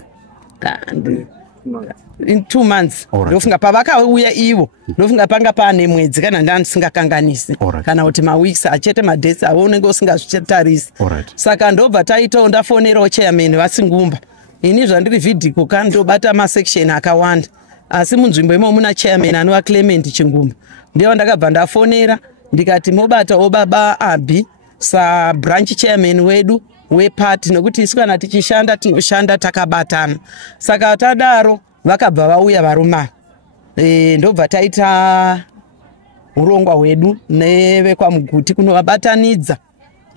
In 2 months. Ndofunga pavakauya ivo, ndofunga panga pane mwedzi kana ndisingakanganisi, kana kuti maweeks achete madates avo unenge usingazvitarisi. Saka ndobva taitawo ndafonerawo chairman vaSingumba. Ini zvandiri vidhiko kandi ndobata masection akawanda, asi munzvimbo imo muna chairman anova Clement Chingumba. Ndiyo ndakabva ndafonera ndikati mobatawo baba Abi sa branch chairman wedu wepati, nokuti isu kana tichishanda tinoshanda takabatana. Saka tadaro vakabva vauya varuma. Ndobva taita urongwa hwedu nevekwaMuguti kunovabatanidza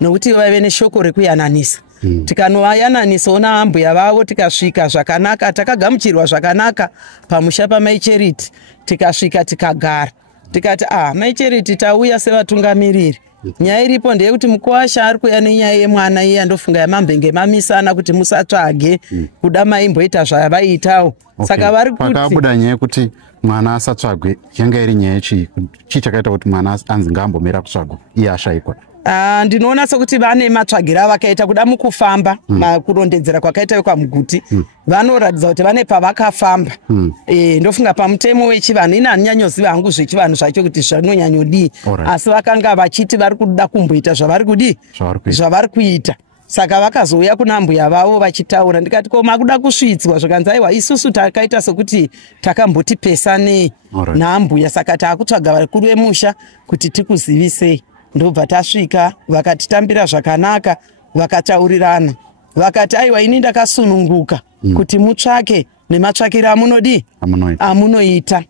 nokuti vave neshoko rekuyananisa. Tikanovayananisawo naambuya vavo tikasvika zvakanaka, takagamuchirwa zvakanaka pamusha pamai Charity, tikasvika tikagara. Tikati mai Charity tauya sevatungamiriri. Nyaya iripo ndeyekuti Mukuwasha ari kuya nenyaya yemwana iye andofunga yamambenge mamisana kuti musatsvage kuda maimboita zvavaitawo. Saka vari kuti pakabuda nyaya yekuti mwana asatsvagwe, yanga iri nyaya chii chakaita kuti mwana anzi ngaambomira kutsvagwa iye ashayikwa? Ndinoona sokuti vane matsvagira vakaita kuda mukufamba kurondedzera kwakaita vekwaMuguti, vanoratidza kuti vane pavakafamba. Ndofunga pamutemo wechivanhu, ini handinyanyoziva hangu zvechivanhu zvacho kuti zvinonyanyodii, asi vakanga vachiti vari kuda kumboita zvavari kuita. Saka vakazouya kuna mbuya vavo vachitaura, ndikati ko makuda kusvidzwa zvakanzi aiwa isusu takaita sokuti takamboti pesanei naambuya, saka taakutsvaga vakuru vemusha kuti tikuzivisei. Ndobva tasvika vakatitambira zvakanaka, vakataurirana, vakati aiwa ini ndakasununguka kuti mutsvake nematsvakire amunoita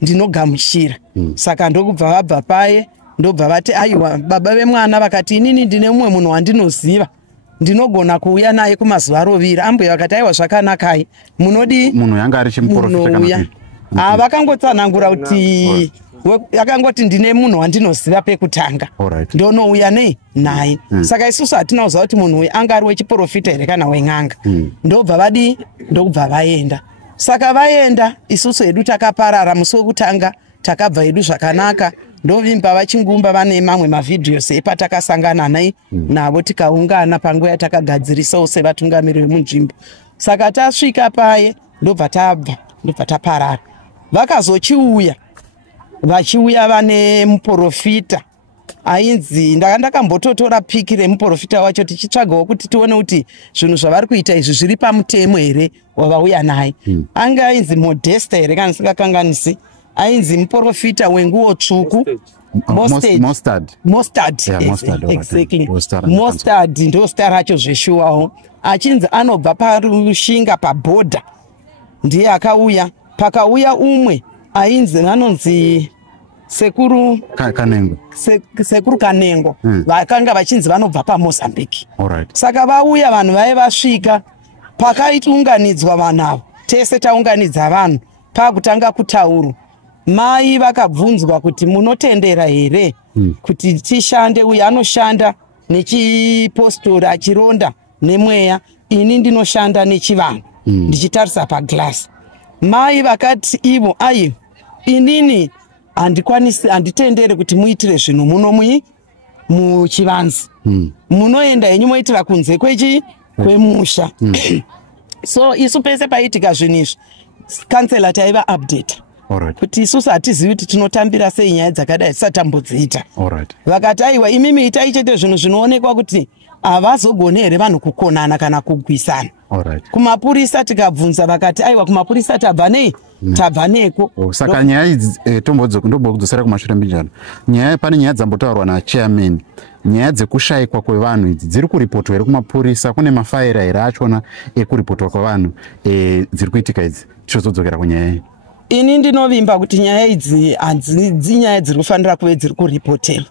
ndinogamuchira. Saka ndokubva vabva paye, ndobva vati aiwa baba vemwana vakati inini ndine mumwe munhu wandinoziva ndinogona kuuya naye kumazuva rovira. Ambuya vakati aiwa zvakanakai, munodi munhu yanga ari chimuprofita kana vakangotsanangura kuti yakangoti ndine munhu wandinoziva pekutanga ndonouya naye. Saka isusu hatinauziva kuti munhu uyu anga ari wechiprofita here kana wen'anga. Ndobva ndokubva vaenda. Saka vaenda, isusu hedu takaparara. Musi wekutanga takabva hedu zvakanaka, ndovimba vaChingumba vane mamwe mavhidhios epatakasangana navo tikaungana panguva yatakagadzirisawo sevatungamiriri vemunzvimbo. Saka tasvika paye ndobva taparara. Vakazochiuya vachiuya vane muprofita ainzi ndakambototora piki remuprofita wacho tichitsvagawo kuti tione kuti zvinhu zvavari kuita izvi zviri pamutemo here wavauya naye. Anga ainzi Modesta here kana ndisingakanganisi, ainzi muprofita wenguo tsvuku Mostard, exactly. Mostard ndo zita racho zveshuwawo. Achinzi anobva parushinga pabhodha ndiye akauya. Pakauya umwe ainzi vanonzi Sekuru Kanengo, vakanga vachinzi vanobva paMozambique. Saka vauya vanhu vaiye vasvika, pakaunganidzwa vanhu avo, tese taunganidza vanhu, pakutanga kutaurwa. Mai vakabvunzwa kuti munotendera here kuti tishande, uyu anoshanda nechipostori achironda nemweya, ini ndinoshanda nechivanhu ndichitarisa paglasi. Mai vakati ivo inini handitendere kuti muitire zvinhu muno muchivanzi, munoenda henyu moitira kunze kwemusha. So isu pese paitika zvinhu izvi kansela taiva update Alright. kuti isusu hatizivi kuti tinotambira sei nyaya dzakadai tisatambodziita. Alright. Vakati aiwa imimi itai chete zvinhu zvinoonekwa kuti havazogoni here vanhu kukonana kana kugwisana. Alright. Kumapurisa tikabvunza vakati aiwa kumapurisa tabva nei? Tabva neko. Saka nyaya idzi ndombokudzosera kumashure mbinjana. Pane nyaya dzambotaurwa nachairman. Nyaya dzekushayikwa kwevanhu idzi dziri kuripotwa here kumapurisa, kune mafaira here achona ekuripotwa kwavanhu dziri kuitika idzi. Tichozodzokera kunyaya iyi. Ini ndinovimba kuti nyaya idzi hadzidzi nyaya dziri kufanira kuve dziri kuripoterwa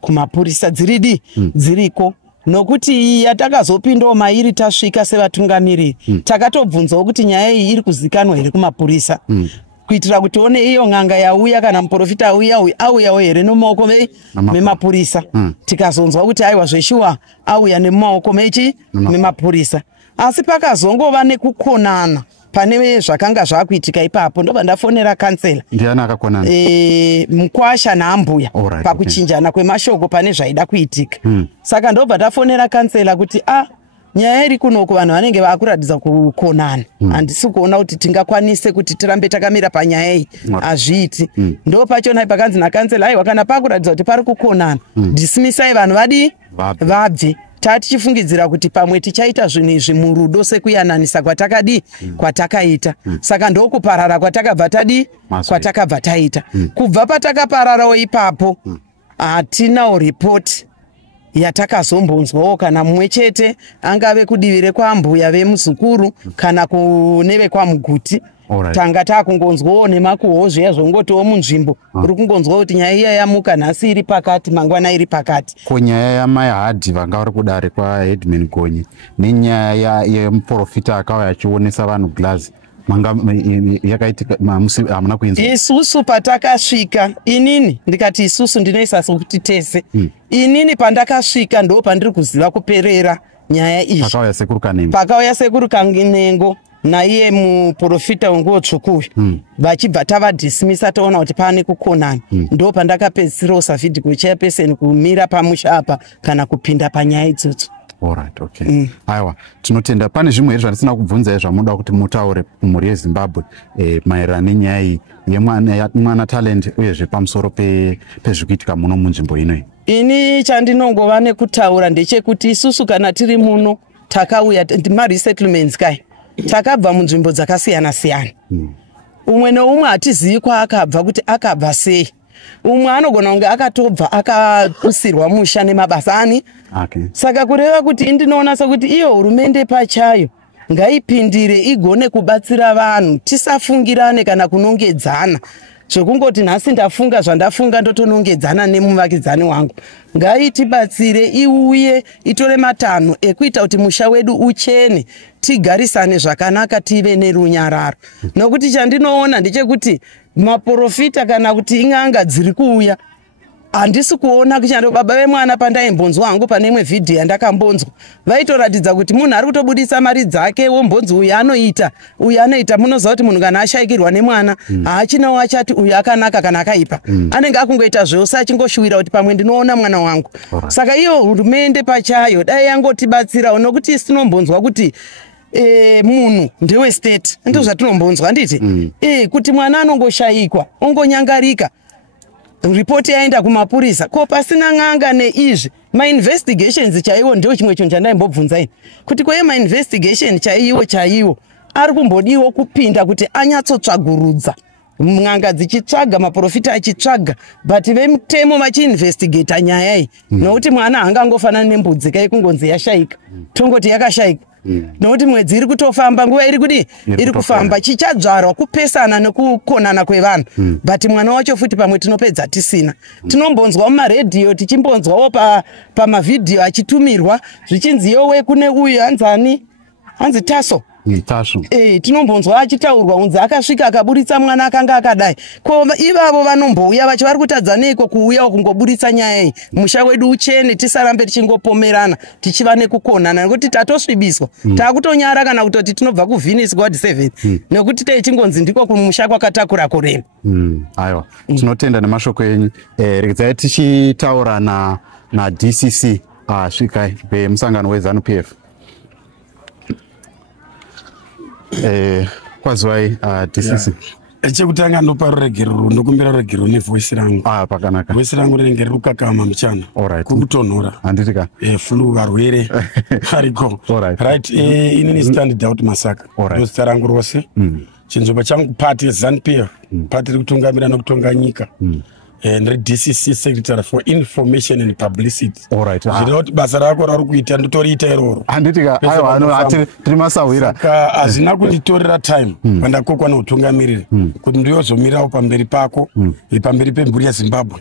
kumapurisa dziridi dziriko. Nokuti yatakazopindawo mairi tasvika sevatungamiriri takatobvunzawo kuti nyaya iyi iri kuzikanwa here kumapurisa kuitira kuti one iyo ng'anga yauya kana muprofita auyawo here nemaoko memapurisa. Tikazonzwa kuti aiwa zveshuwa auya nemaoko memapurisa, asi pakazongova nekukonana pane zvakanga zvakuitika ipapo. Ndobva ndafonera kansela. Ndiani akakonana? Mukwasha naambuya pakuchinjana kwemashoko pane zvaida kuitika. Saka ndobva ndafonera kansela kuti nyaya iri kunoko vanhu vanenge vakuratidza kukonana. Handisi kuona kuti tingakwanise kuti tirambe takamira panyaya iyi. Hazviiti. Ndo pachona pakanzi nakansela aiwa kana pakuratidza kuti pari kukonana dismisai vanhu vabve. Tichifungidzira kuti pamwe tichaita zvinhu izvi murudo sekuyananisa kwatakaita. Saka ndokuparara kwatakabva kwatakabva taita. Kubva patakapararawo ipapo hatinawo ripoti yatakazombonzwawo kana mumwe chete, angave kudivi rekwaambuya vemuzukuru kana kuneve kwamuguti. Tanga takungonzwawo nemakuhwo zviya zvongotiwo munzvimbo uri kungonzwa kuti nyaya iya yamuka nhasi iri pakati mangwana iri pakati. Kunyaya yamai Hadhi vanga vari kudare kwaHeadman Gonye nenyaya yemuprofita akauya achionesa vanhu glass yakaitika hamuna kuinzwa? Isusu patakasvika inini ndikati isusu ndinoisa sokuti tese. Inini pandakasvika ndo pandiri kuziva kuperera nyaya iyi. Pakauya sekuru Kanengo naiye muprofita wenguo tsvuku vachibva tavadhisimisa taona kuti pane kukonana. Ndo pandakapedzisira usavhidhiko chairperson kumira pamusha apa kana kupinda panyaya idzodzo. Alright, okay. Aiwa, tinotenda. Pane zvimwe here zvandisina kubvunza zvamuda kuti mutaure mhuri yeZimbabwe maererano nenyaya iyi yemwana talent uyezve pamusoro pezvikuitika muno munzvimbo inoyi. Ini chandinongova nekutaura ndechekuti isusu kana tiri muno takauya maresettlements kai takabva munzvimbo dzakasiyana-siyana. Umwe neumwe hatizivi kwaakabva kuti akabva sei. Umwe anogona kunge akatobva akapusirwa musha nemabasa Saka kureva kuti ndinoona sekuti iyo hurumende pachayo ngaipindire igone kubatsira vanhu, tisafungirane kana kunongedzana. Zvekungoti nhasi ndafunga zvandafunga ndotonongedzana nemuvakidzani wangu. Ngaitibatsire iuye itore matanho ekuita kuti musha wedu uchene, tigarisane zvakanaka, tive nerunyararo. Nokuti chandinoona ndechekuti maprofita kana kuti ing'anga dziri kuuya handisi kuona kuchando baba vemwana pandaimbonzwa hangu pane imwe vhidhiyo yandakambonzwa vaitoratidza kuti munhu ari kutobudisa mari dzake wombonzi uyu anoita munoziva kuti munhu kana ashayikirwa nemwana haachinawo achati uyu akanaka kana akaipa anenge akungoita zvose achingoshuwira kuti pamwe ndinoona mwana wangu. Saka iyo hurumende pachayo dai yangotibatsirawo nokuti isi tinombonzwa kuti munhu ndewe state ndo zvatinombonzwa nditi kuti mwana anongoshayikwa ongonyangarika ripoti yaenda kumapurisa ko pasina ng'anga neizvi mainvestigations chaiwo ndio chimwe chinhu chandaimbobvunza ini kuti kweye mainvestigation chaiwo ari kumbodiwo kupinda kuti anyatsotsvagurudza ng'anga dzichitsvaga maprofita achitsvaga but vemutemo vachiinvestigata nyaya iyi nokuti mwana haangangofanana nembudzi kaikungonzi yashayika tongoti yakashayika nokuti mwedzi iri kutofamba nguva iri kudi iri kufamba chichadzvarwa kupesana nekukonana kwevanhu but mwana wacho futi pamwe tinopedza tisina. Tinombonzwa mumaredhiyo tichimbonzwawo pamavhidhiyo achitumirwa zvichinzi yowe kune uyu hanzi Taso tinombonzwa achitaurwa unzi akasvika akaburitsa mwana akanga akadai ko ivavo vanombouya vachi vari kutadza neiko kuuya kungoburitsa nyaya iyi musha wedu uchene tisarambe tichingopomerana tichiva nekukonana nekuti tatosvibiswa taakutonyara kana kutoti tinobva kuVenice God 7 nekuti techingonzi ndiko kumusha kwakatakura kurema. Aiwa, tinotenda nemashoko enyu. Regedzai tichitaura na DCC svikai vemusangano weZANU-PF. Kwazwai DCC. chekutanga ndopa ruregero ndokumbira ruregero nevoisi rangu pakanaka voisi rangu rinenge riri kukakama muchana kukutonhora handitika flu varwere ariko right inini standard out masaka ndozita rangu rose chinzvimbo changu pati ZANU-PF pati riri kutungamira nokutonga nyika ndiri DCC Secretary for Information and Publicity. Zvireva kuti basa rako rari kuita ndotoriita iroro. Handitika aiwa tiri masawira. Saka hazvina kunditorera time pandakokwa neutungamiriri kuti ndiyozomirawo pamberi pako pamberi pemhuri yeZimbabwe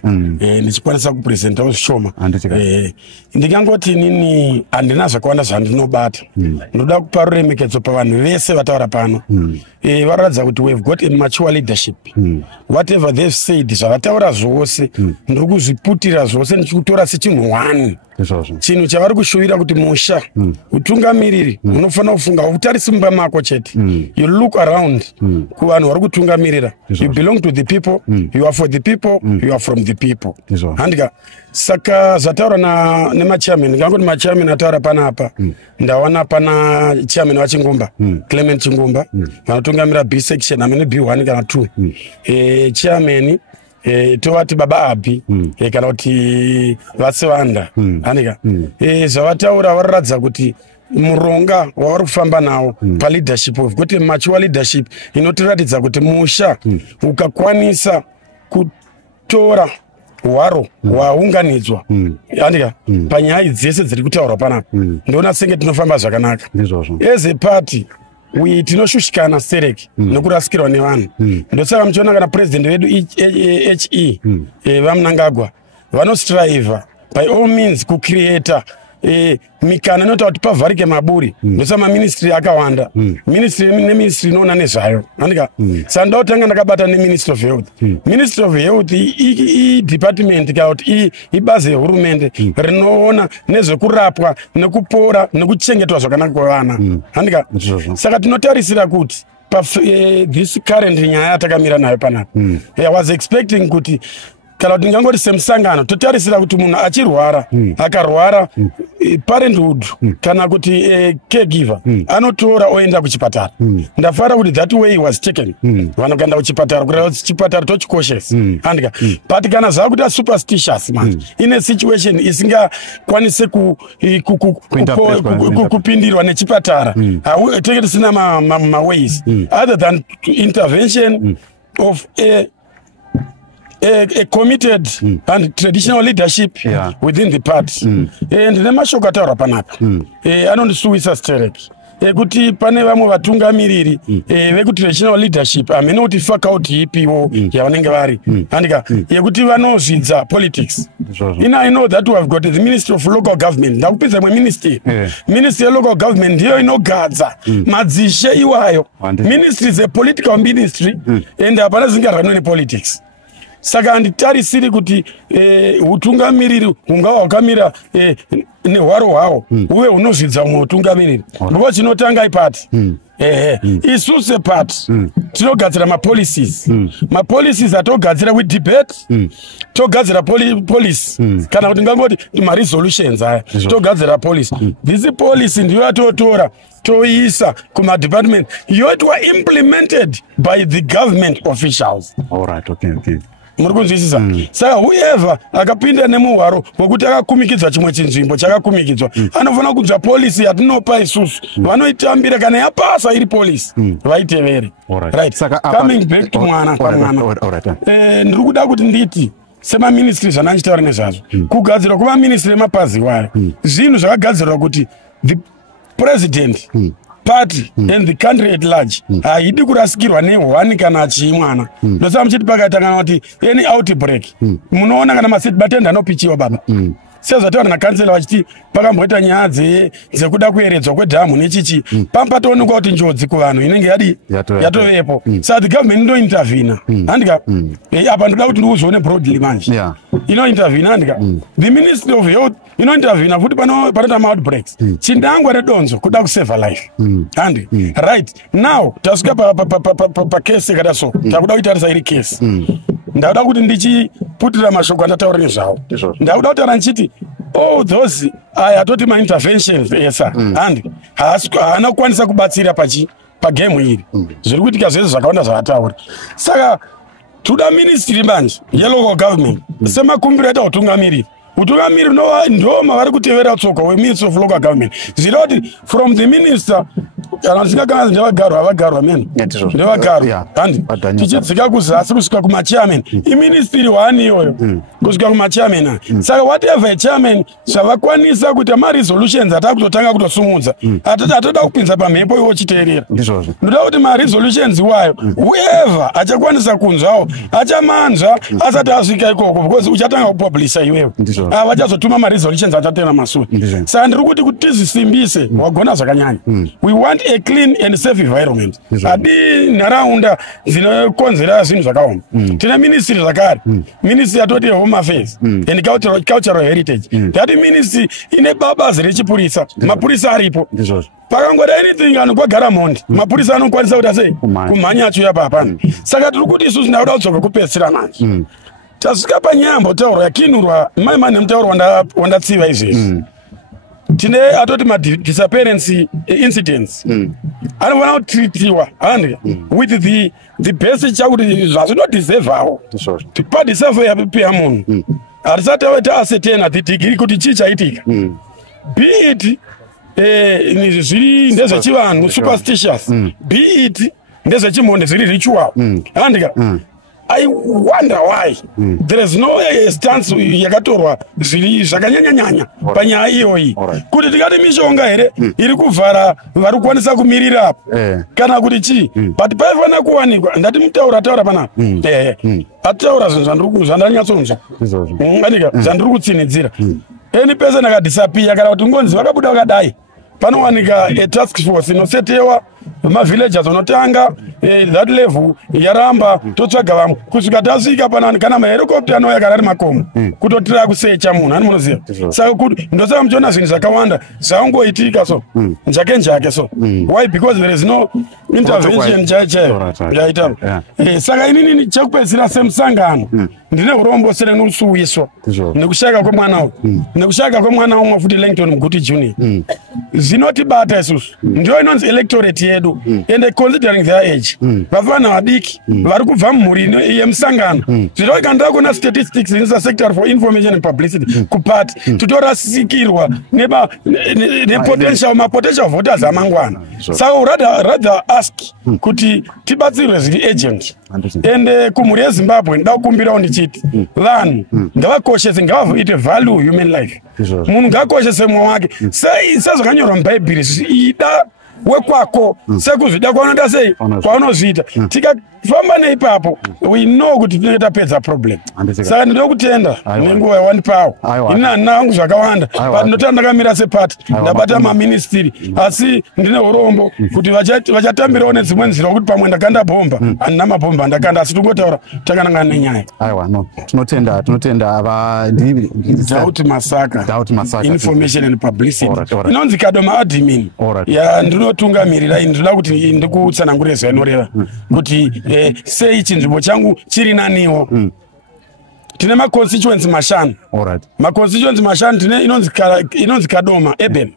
ndichikwanisa kupresentawo zvishoma. Ndingangoti inini handina zvakawanda zvandinobata. Ndoda kupa ruremekedzo pavanhu vese vataura pano. Vanoratidza kuti we've got a mature leadership. Whatever they've said zvavataura zvose ndiri kuzviputira zvose ndichikutora sechinhu one. Chinhu chavari kushuvira kuti musha utungamiriri unofanira kufunga utarisi mumba mako chete. You look around kuvanhu vari kutungamirira. You belong to the people, you are for the people, you are from the people. Handika saka zvataura nemachairman ngangoti machairman ataura panapa ndawana pana chairman wachingumba Clement Chingumba vanotungamira B section amene B1 kana 2 chairman tovati baba Abi kana kuti Vasewanda handika zvavataura vararadza kuti muronga wavari kufamba nawo paleadership we've got a mature leadership inotiratidza kuti musha ukakwanisa kutora hwaro hwaunganidzwa handika panyaya dzese dziri kutaurwa panapa ndoona senge tinofamba zvakanaka as a party tinoshushikana sereki nekurasikirwa nevanhu ndosaka muchiona kana president vedu HE vaMnangagwa vanostriva by all means kucreata mikana inoita kuti pavharike maburi ndosa maministry akawanda ministry inoona nezvayo handika saka ndotanga ndakabata neministry of health ministry of health department kana kuti ibazi rehurumende rinoona nezvekurapwa nekupora nekuchengetwa zvakanaka kwevana handika saka tinotarisira kuti this current nyaya yatakamira nayo panapa I was expecting kuti kana kuti ndingangoti semusangano totarisira kuti munhu achirwara akarwara parenthood kana kuti caregiver anotora oenda kuchipatara ndafara kuti that way was taken vanhu kaenda kuchipatara kureva kuti chipatara tochikoshesa handika but kana zvava kuita superstitious manje ine situation isingakwanise kupindirwa nechipatara tenge tisina maways other than intervention of a committed and traditional leadership within the party. Ndine mashoko ataura panapa anondisuwisa stereki kuti pane vamwe vatungamiriri vekutraditional leadership amene kuti fuck out ipiwo yavanenge vari handika yekuti vanozvidza politics. I know that we have got the Ministry of Local Government. Ndakupedza mwe ministry yelocal government ndiyo inogadza madzishe iwayo. Ministry is a political ministry and hapana zingarano nepolitics. Saka handitarisiri kuti utungamiriri hungava hwakamira nehwaro hwawo uve unozvidza umwe utungamiriri ndipo chinotanga ipati isusu sepati tinogadzira mapolicies atogadzira with debate togadzira policy kana kuti ngangoti maresolutions aya togadzira policy this policy ndiyo yatotora toisa kumadepartment yoitwa implemented by the government officials. Muri kunzwisisa saka whoever akapinda nemuhwaro wekuti akakumikidzwa chimwe chinzvimbo chakakumikidzwa anofanira kunzwa polisi yatinopa isusu vanoitambira kana yapasa iri polisi vaitevere. Coming back to mwana ndiri kuda kuti nditi semaministry zvananchitaura nezvazvo kugadzirwa kwemaministry emapazi wayo zvinhu zvakagadzirwa kuti the president party and the country at large haidi kurasikirwa nehwani kana chimwana ndosaka muchiti pakaita kana kuti any outbreak munoona kana mastate batenda anopichiwa baba sezvataura nakansela vachiti pakamboita nyaya dzekuda kueredzwa kwedhamu nechichi pambatoonekwa kuti njodzi kuvanhu inenge yatovepo saka the government inointervina handika apa ndoda kuti ndikuzoone broadly manje inointervina handika the Ministry of Health inointervina futi panoita ma-outbreaks chindangwa redonzo kuda kuseva life handi right now tasvika pakesi yakada so takuda kuitarisa iri kesi ndauda kuti ndichiputira mashoko andataura nezvawo ndauda kutaura ndichiti all those aya atoti ma-interventions esa handi haana kukwanisa kubatsira pagame iri zviri kuitika zvese zvakawanda zvavataura. Saka toda ministry manje yelocal government semakumbiro aita utungamiriri ndo mavari kutevera tsoka weministry of local government zvida kuti from the minister kana zingagana ndavagarwa avagarwa meno ndavagarwa handi tichidzika kuzasi kusvika kumachairman iministry wani iyoyo kusvika kumachairman. Saka whatever achairman zvavakwanisa kuita maresolutions atava kutotanga kutosumudza atoda kupinza pamhepo iwo chiteerera. Ndoda kuti maresolutions iwayo whoever achakwanisa kunzwawo achamanzwa asati asvika ikoko because uchatanga kupublisha iwewe vachazotuma maresolutions achatera masure. Saka ndiri kuti tizvisimbise wagona zvakanyanya. We want a clean and safe environment. Hadi nharaunda dzinokonzera zvinhu zvakaoma. Tine ministry zvakare. Ministry yatoti home affairs and cultural heritage. That ministry ine babazi rechipurisa. Mapurisa aripo. Pakangoda anything anokwagara mhondi mapurisa anokwanisa kuti asei kumhanya achuya papana. Saka tiri kuti isusu ndauda kudzoka kupedzisira manje. Tasvika panyambo tauro yakinurwa maimane mutauro wandatsiva izvezvi. Tine atoti disappearance incidents anofanira kutritiwa handi with the basic chakuti zvazvinodeservawo padeserve yapipiya munhu hatisati taasatena the degree kuti chii chaitika be it zviri ndezvechivanhu superstitious be it ndezvechimhondi zviri ritual handika. I wonder why there is no stance yakatorwa zviri zvakanyanya panyaya iyoyi kuti tikati mishonga here iri kuvhara vari kukwanisa kumirira apo kana kuti chii but paifanira kuwanikwa ndati mutaura panapa ataura zvinhu zvandanyatsonzwa andika zvandiri kutsinidzira any person akadisappear kana kuti ngonzi vakabuda vakadai panowanika task force inosetewa mavillagers anotanga that level yaramba totsvaga vamwe kusvika tasvika panani kana mahelicopter anouya kana ari makomo kutotira kusecha munhu ani munoziva. Saka kuti ndosaka muchiona zvinhu zvakawanda zvaungoitika so njake so why because there is no intervention chaiyo yaita. Saka inini chekupedzisira semusangano ndine urombo sere nosuwiswa nekushaka kwemwana nekushaka kwemwana umwe futi Langton Muguti Junior zvinotibata isusu ndio inonzi electorate yedu and considering their age vafana vadiki vari kubva mumhuri yemusangano zviro ikandira kuona statistics in the sector for information and publicity kupati tutorasikirwa nepotential voters amangwana. Saka rather ask kuti tibatsirwe zviri agent and kumhuri yeZimbabwe ndida kukumbirawo ndichiti vanhu ngavakoshese ngavaite value human life munhu ngaakoshese mwoyo wake sezvakanyorwa mubhaibheri ida wekwako sekuzvida kwaunoita sei kwaunozviita tikafamba neipapo we know kuti tinenge tapedza problem. Saka ndinoda kutenda nenguva yawandipawo ini handina hangu zvakawanda but ndinotenda ndakamira sepati ndabata maministry asi ndine urombo kuti vachatambirawo nedzimwe nzira kuti pamwe ndakanda bhomba handina mabhomba ndakanda asi tingotaura takanangana nenyaya. Aiwa no tinotenda Doubt Masaka information and publicity inonzi Kadoma admin ndinotungamirira ini ndinoda kuti ndikutsanangurire zvainoreva kuti sei chinzvimbo changu chiri naniwo. Tine maconstituency mashanu. Maconstituency mashanu tine inonzi Kadoma urban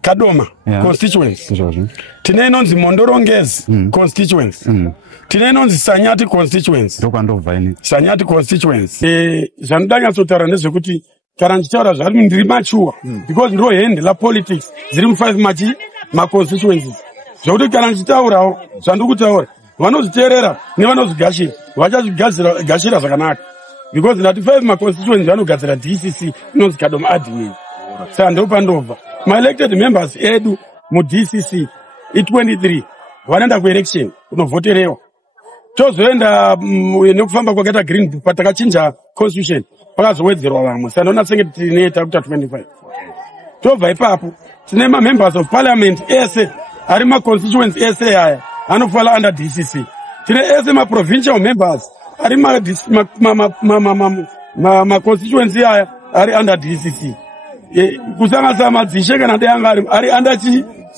Kadoma constituency. Tine inonzi Mondorongezi constituency. Tine inonzi Sanyati constituency. Sanyati constituency. Zvanoda nyatsotaura ndezvekuti kana ndichitaura zvari ndiri machuwa because ndiro hende la politics dziri mu5 maconstituencies zvokuti kana ndichitaurawo zvandiri kutaura vanozviteerera nevanozvigashira vachazvigashira zvakanaka because ndati 5 maconstituencies vanogadzira DCC inonzi Kadoma admin. Saka ndopandobva maelected members edu muDCC i23 vanoenda kuelection kunovhoterewa tozoenda nekufamba kwakaita green book patakachinja constitution pakazowedzerwa vamwe saka ndona senge tine takuta 25 tobva ipapo tine members of parliament ese ari maconstituency ese aya anofala under DCC. Tine ese provincial members ari constituency aya ari under DCC. Kusanganisa madzishe kana deanga ari under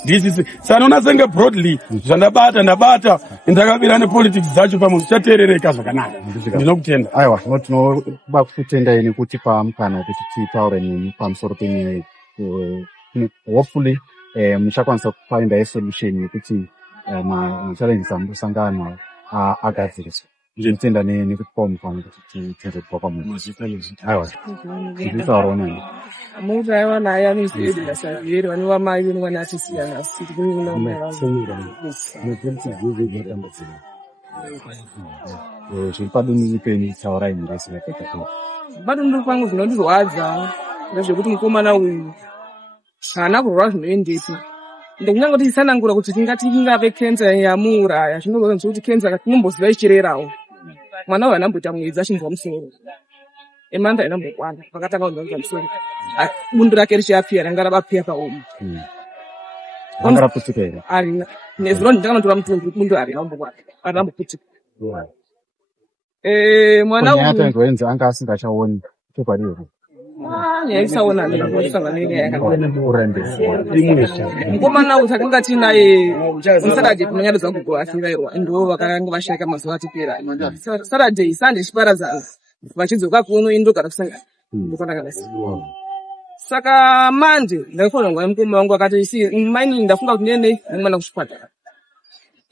DCC. Saka ndona senge broadly ndabata ndakabira nepolitics dzacho pamunhu chateerereka zvakanaka. Ndinokutenda. Aiwa tinoba kutenda ini kuti pamukana kuti titaure nemi pamusoro penyu hopefully muchakwanisa kufind a solution yekuti machallenges amusangana agadziriswa zvinotenda nekupa mufano kuti tendedzwa pamunhu. Aiwa nditaurona Muda aiwa naye anizviri asaviri vane vamai vene achisiyana siti kunina zviri padunhu penyu taurai ndesinapekaa padunhu pangu zvinondirwadza ndezvekuti mukomana uyu haana kurwara zvinoendepi ndokunyanga kuti isanangura kuti tingave kenza yamuuraya zvinorwadza nekuti kenza tinomboziva ichirerawo mwana uyu anamboita mwedzi achinzwa musoro emanda inambokwana vakatanga kunzwa musoro bundo rake richiapira ranga rabapiya paomo anga raputika here arina nezuro ndakanotora mutundu bundo arinamboputika mwana uyu ataendoenza anga asingachaoni chokwadiyo yaisaona mukomana uyu takanga tinaye musaturday pinonyadodza kugoafirairwa ndo vakanga vasheka mazuva atipera saturday sunday chiparadzana vachidzoka kuno indogara kusangana ndokwandakadasi saka mande ndakafonerwa nemukoma wangu akati maini ndafunga kuti ndienei nemwana kuchipatara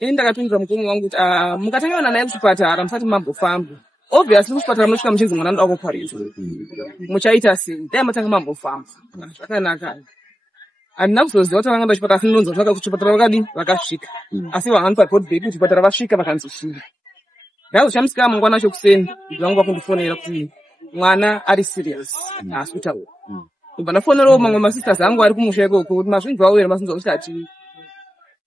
ndakapindura mukoma wangu kuti mukatangaona naye kuchipatara musati mambofamba obviously kuchipatara munosvika muchinzi mwana ndoda kuparisa muchaita sei dai matanga mambofamba zvakanaka handina kuzoziva kuti vakanga kuchipatara asi ndinonzwa kuti kuchipatara vakadi vakasvika asi vahanipa report baby kuchipatara vasvika vakanzosvika ndazochamusika mangwana acho kuseni vangu vakundifonera kuti mwana ari serious haasi kutaura kubva ndafonerawo mamwe masisters angu ari kumusha ikoko kuti mazvinzwawo here masinzwa kuti atii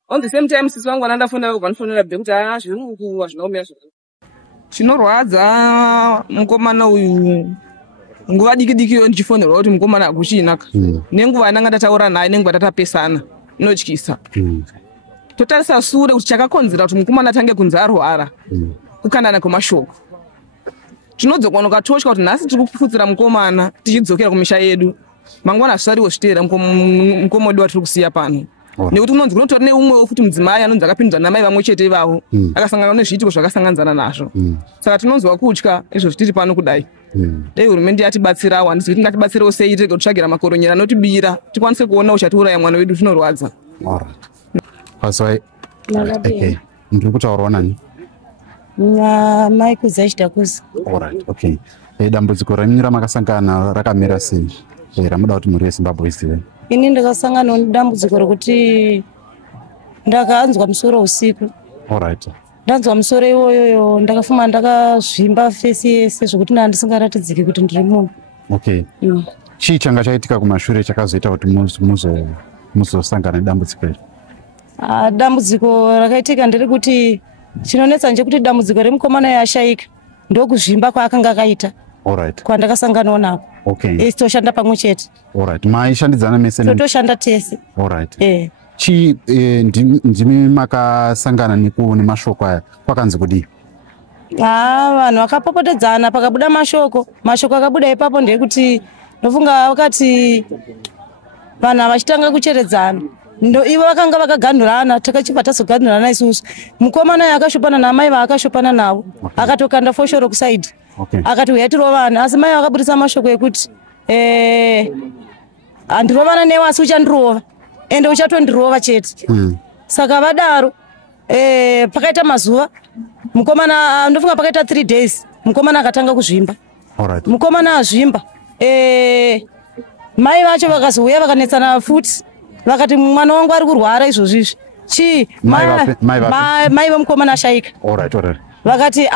on the same time sisi vangu anandafonera kubva ndifonera bhe kuti zviri uku hazvinaomera chinorwadza mukomana uyu nguva diki dikiyo ndichifonerwa kuti mukomana hakuchinaka nenguva yananga ndataura naye nenguva tatapesana inotyisa totarisa sure kuti chakakonzera kuti mukomana atange kunzi arwara kukandana kwemashoko tinodzokwana ukatosha kuti nhasi tiri kufutsira mukomana tichidzokera kumisha yedu mangwana hazvisariwo zviteera mukoma wedu watiri kusiya pano nekuti unonzi kunotori neumwewo futi mudzimai anonzi akapindudzwa namai vamwe chete ivavo akasangana nezviitiko zvakasanganzana nazvo saka tinonzwa kutya izvo zvitiri pano kudai dei hurumende yatibatsirawo handisi kuti ngatibatsirewo sei tirege kutsvagira makoronyera anotibira tikwanise kuonawo chatiuraya mwana wedu zvinorwadza. Paswai ndiri kutaurawo nani? Mai kuzashitakuzi. Alright, okay. Dambudziko renyu ramakasangana rakamira sei? Ramuda kuti mhuri yeZimbabwe izive. Ini ndakasangana nedambudziko rekuti ndakanzwa musoro usiku. Alright. Ndanzwa musoro iwoyoyo ndakafuma ndakazvimba fesi yese zvokuti ndisingaratidziki kuti ndiri munhu. Okay. Chii changa chaitika kumashure chakazoita kuti muzosangana nedambudziko iri? Dambudziko rakaitika nderekuti chinonetsa nje kuti dambudziko remukomana yashaika ndokuzvimba kwaakanga akaita. Alright. Kwandakasanganawo nako. Okay. Toshanda pamwe chete. Alright. Maishandidzana mese toshanda tese. Alright. Chi ndimi makasangana nemashoko aya kwakanzi kudii? Vanhu vakapopotedzana pakabuda mashoko akabuda ipapo ndeyekuti ndofunga vakati vanhu havachitanga kucheredzana ndo ivo vakanga vakaganhurana takachibva tazoganhurana isusu mukomana yakashopana namai vaakashopana navo akatokanda foshoro kusaidi akati uya tirovana asi mai vakabudisa mashoko ekuti handirovana newe asi uchandirova ende uchatondirova chete saka vadaro pakaita mazuva mukomana ndofunga pakaita 3 days mukomana akatanga kuzvimba. Mukomana azvimba mai vacho vakazouya vakanetsana futi vakati mwana wangu ari kurwara izvozvizvi chii mai vemukomana ashaika vakati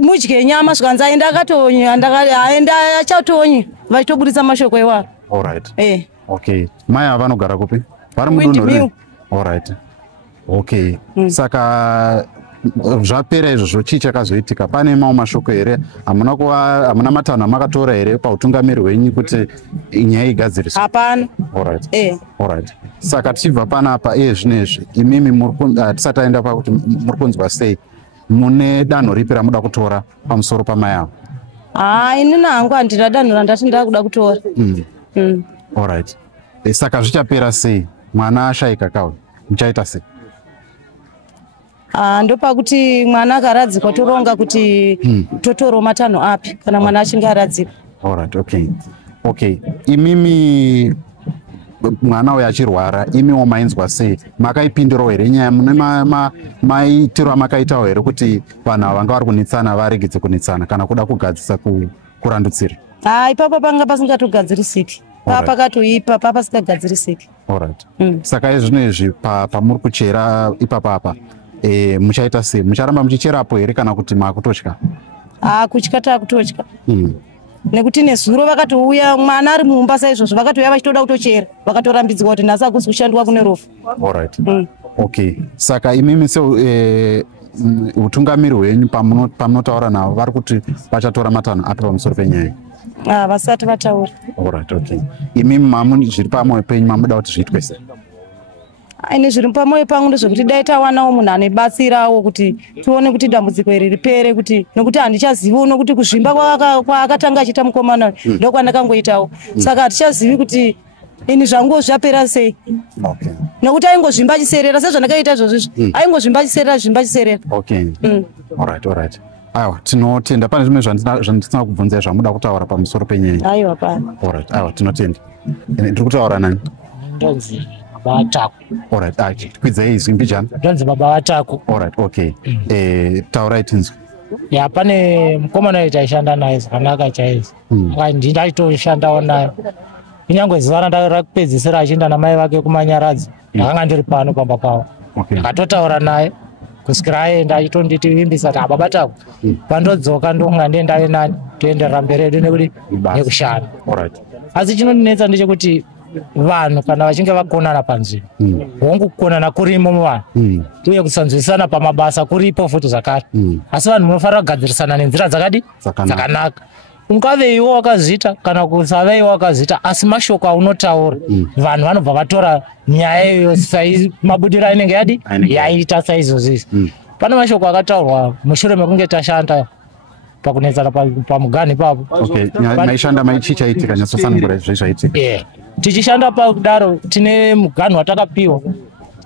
mudye nyama zvikanzi aenda akatonya aenda achatonyi vachitobudisa mashoko iwaro. Okay. Mai vanogara kupi? Vari mudunhu. Alright. Okay. Saka zvapera izvozvo chii chakazoitika? Pane mamwe mashoko here hamuna matanho amakatora here pautungamiri hwenyu kuti nyaya igadziriswe? Hapana. Alright. Saka tichibva panapa zvinezvi imimi tisati aenda pakuti muri kunzwa sei mune danho ripi ramuda kutora pamusoro pamai avo? Inini hangu handina danho randati ndakuda kutora. Alright. Saka zvichapera sei? Mwana ashaika kauya muchaita sei? Ndopakuti mwana akaradzikwa toronga kuti totoro matanho api kana mwana achinge aradzikwa. Alright, okay. Imimi mwana uyu achirwara imiwo mainzwa sei, makaipindirawo here nyaya mune maitiro amakaitawo here kuti vanhu ava vanga vari kunetsana varegedze kunetsana kana kuda kugadzisa kurandutsira? Ipapo panga pasingatogadzirisiki, pakatoipa papasingagadzirisiki. Alright. Saka izvino izvi pamuri kuchera ipapapa muchaita sei? Mucharamba muchicherapo here kana kuti makutotya? Kutya takutotya. Nekuti nezuro vakatouya mwana ari mumba saizvozvo vakatouya vachitoda kutochera vakatorambidzwa kuti nhasi hakuzi kushandwa kune rofu. Alright. Okay. Saka imimi utungamiri hwenyu pamunotaura navo vari kuti vachatora matanho api pamusoro penyaya? Vasati vataura. Alright, okay. Imimi zviri pamwoyo penyu mamuda kuti zviitwe sei? Ine zviri pamwoyo pangu ndezvekuti dai tawanawo munhu anobatsirawo kuti tione kuti dambudziko iri ripere, kuti nekuti handichazivi uno kuti kuzvimba kwaakatanga achiita mukomana ndokwandakangoitawo, saka hatichazivi kuti ini zvangu zvapera sei. Okay. Nekuti aingozvimba achiserera sezvandakaita izvozvo aingozvimba achiserera. Okay. Alright. Aiwa, tinotenda. Pane zvimwe zvandisina kubvunzai zvamuda kutaura pamusoro penyaya? Aiwa pana. Alright, aiwa, tinotenda. Ndiri kutaura nani? Ndonzi Baba Wataku. Alright, kwidzai izwi mbijana? Ndonzi Baba Wataku. Alright, okay. Taurai tinzwi. Ya, pane mukomana uyu taishanda naye zvakanaka chaizvo. Ndaitoshandawo naye. Kunyangwe zuva randakupedzisira achienda namai vake kumanyaradzo, ndakanga ndiri pano pamba pavo. Ndakatotaura naye kusvikira aenda achitonditivimbisa kuti Baba Wataku pandodzoka ndonga ndiendayo nani toenderera mberi nekuti nekushanda. Asi chinondinetsa ndechekuti vanhu kana vachinge vakonana panzvimbo hongu kukonana kurimo muvanhu uye kusanzwisana pamabasa kuripo futi zvakare, asi vanhu munofanira kugadzirisana nenzira dzakanaka. Ungaveiwo wakazviita kana kusaveiwo wakazviita, asi mashoko aunotaura vanhu vanobva vatora nyaya iyoyo mabudiro ainenge yaita saizvozvo. Pane mashoko akataurwa mushure mekunge tashanda pakunetsana pamugani ipapo. Maishanda maichichaitika nyatsosanangura izvo zvaitika? Tichishanda pakudaro tine muganhu watakapiwa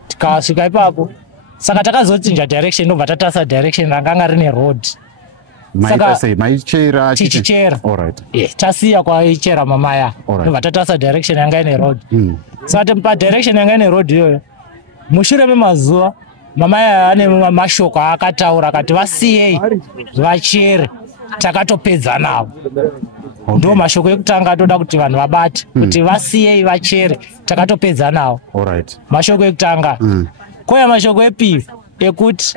tikasvika ipapo, saka takazochinja direction ndobva tatasa direction rakanga rine road. Maichera tichichera tasiya kwaichera mamaya ndobva tatasa direction yanga ine road. Saka padirection yanga ine road iyoyo mushure memazuva mamaya ane mashoko akataura akati vasiyei vachere, takatopedza navo. Ndo mashoko ekutanga atoda kuti vanhu vabate kuti vasiyei vachere, takatopedza navo. Mashoko ekutanga. Koya mashoko epiri ekuti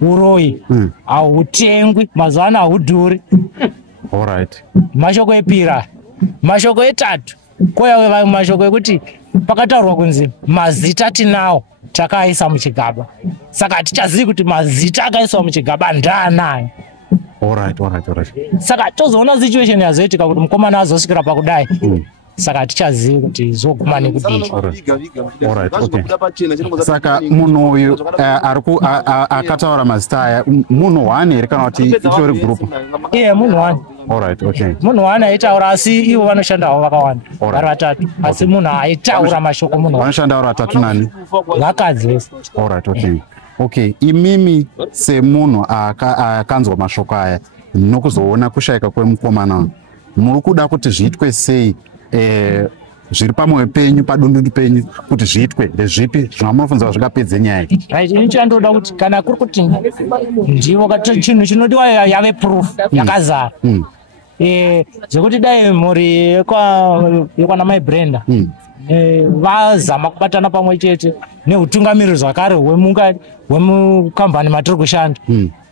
uroyi hautengwi mazuva ano haudhuri. Mashoko epiri. Mashoko etatu koya mashoko ekuti pakataurwa kunzi mazita tinawo takaisa muchigaba, saka hatichazivi kuti mazita akaiswa muchigaba ndaanayo. Saka tozoona situation yazoitika kuti mukomana azosvikira pakudai, saka hatichazivi kuti zoguma nekudii. Saka munhu uyu akataura mazita aya munhu wani here kana kuti itori gurupu? Munhu wani. Munhu wani aitaura, asi ivo vanoshandawo vakawanda vari vatatu, asi munhu aitaura mashoko munhu vanoshanda vari vatatu nani? Vakadzi vese. Okay, imimi semunhu akanzwa mashoko aya nokuzoona kushayika kwemukomana, muri kuda kuti zviitwe sei? Zviri pamwoyo penyu padundundu penyu kuti zviitwe ndezvipi zvamamunofunza zvingapedze nyaya? Ini chandoda kuti kana kuri kuti ndivo chinhu chinodiwa yave proof yakazara, zvekuti dai mhuri yekwana mai Brenda vazama kubatana pamwe chete neutungamiriri zvakare hwemukambani matiri kushanda,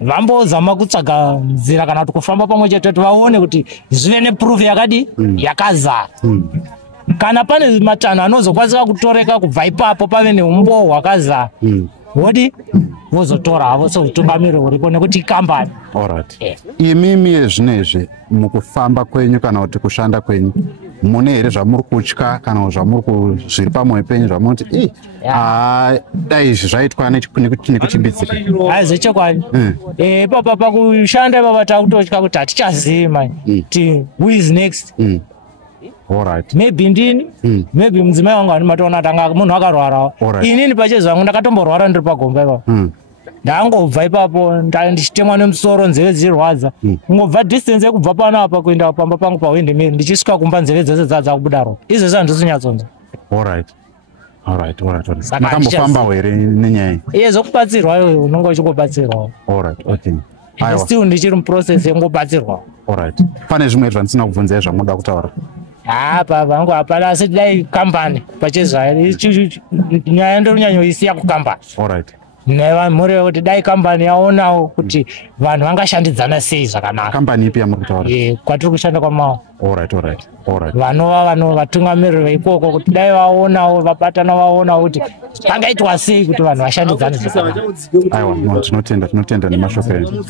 vambozama kutsvaga nzira kana kuti kufamba pamwe chete kuti vaone kuti zvive neproof yakadi yakazara. Kana pane matanho anozokwanisa kutoreka kubva ipapo pave neumbo hwakazara, wodi vozotora havo seutungamiriri huripo nekuti ikambani. Imimi zvinezvi mukufamba kwenyu kana kuti kushanda kwenyu mune here zvamuri kutya kana zviri pamwoyo penyu zvamunoti dai izvi zvaitwa nekuchimbidzika? Zvechokwadi ipapa pakushanda ipapa takutotya kuti hatichazivi kuti who is next. Maybe ndini, maybe mudzimai wangu ani matoona tanga munhu akarwarawo. Inini pachezvangu ndakatomborwara ndiri pagomba ipapo. ndangobva ipapo ndichitemwa nemusoro, nzeve dzichirwadza. Ngobva distance yekubva pano apa kuenda pamba pangu pawindimiri ndichisvika kumba nzeve dzose dzakubuda ropa. Izvozvo handisinyatsoonza. Alright. Makambofamba here nenyaya iye zokubatsirwa iwe unonga uchingobatsirwawo. Okay. Still ndichiri muprocess yengobatsirwawo. Pane zvimwe zvandisina kubvunzai zvamunoda kutaura? Pangu hapana, asi dai kambani pachezvayo nyaya ndorunyanyoisiya kukambani. Mhuri wekuti dai kambani yaonawo kuti vanhu vangashandidzana sei zvakanaka. Kambani ipi yamuri kutaura? Kwatiri kushanda kwamawo. Vanova vatungamiriri veikoko kuti dai vaonawo vabatana vaonawo kuti pangaitwa sei kuti vanhu vashandidzane zvakanaka. Aiwa, tinotenda nemashoko enyu.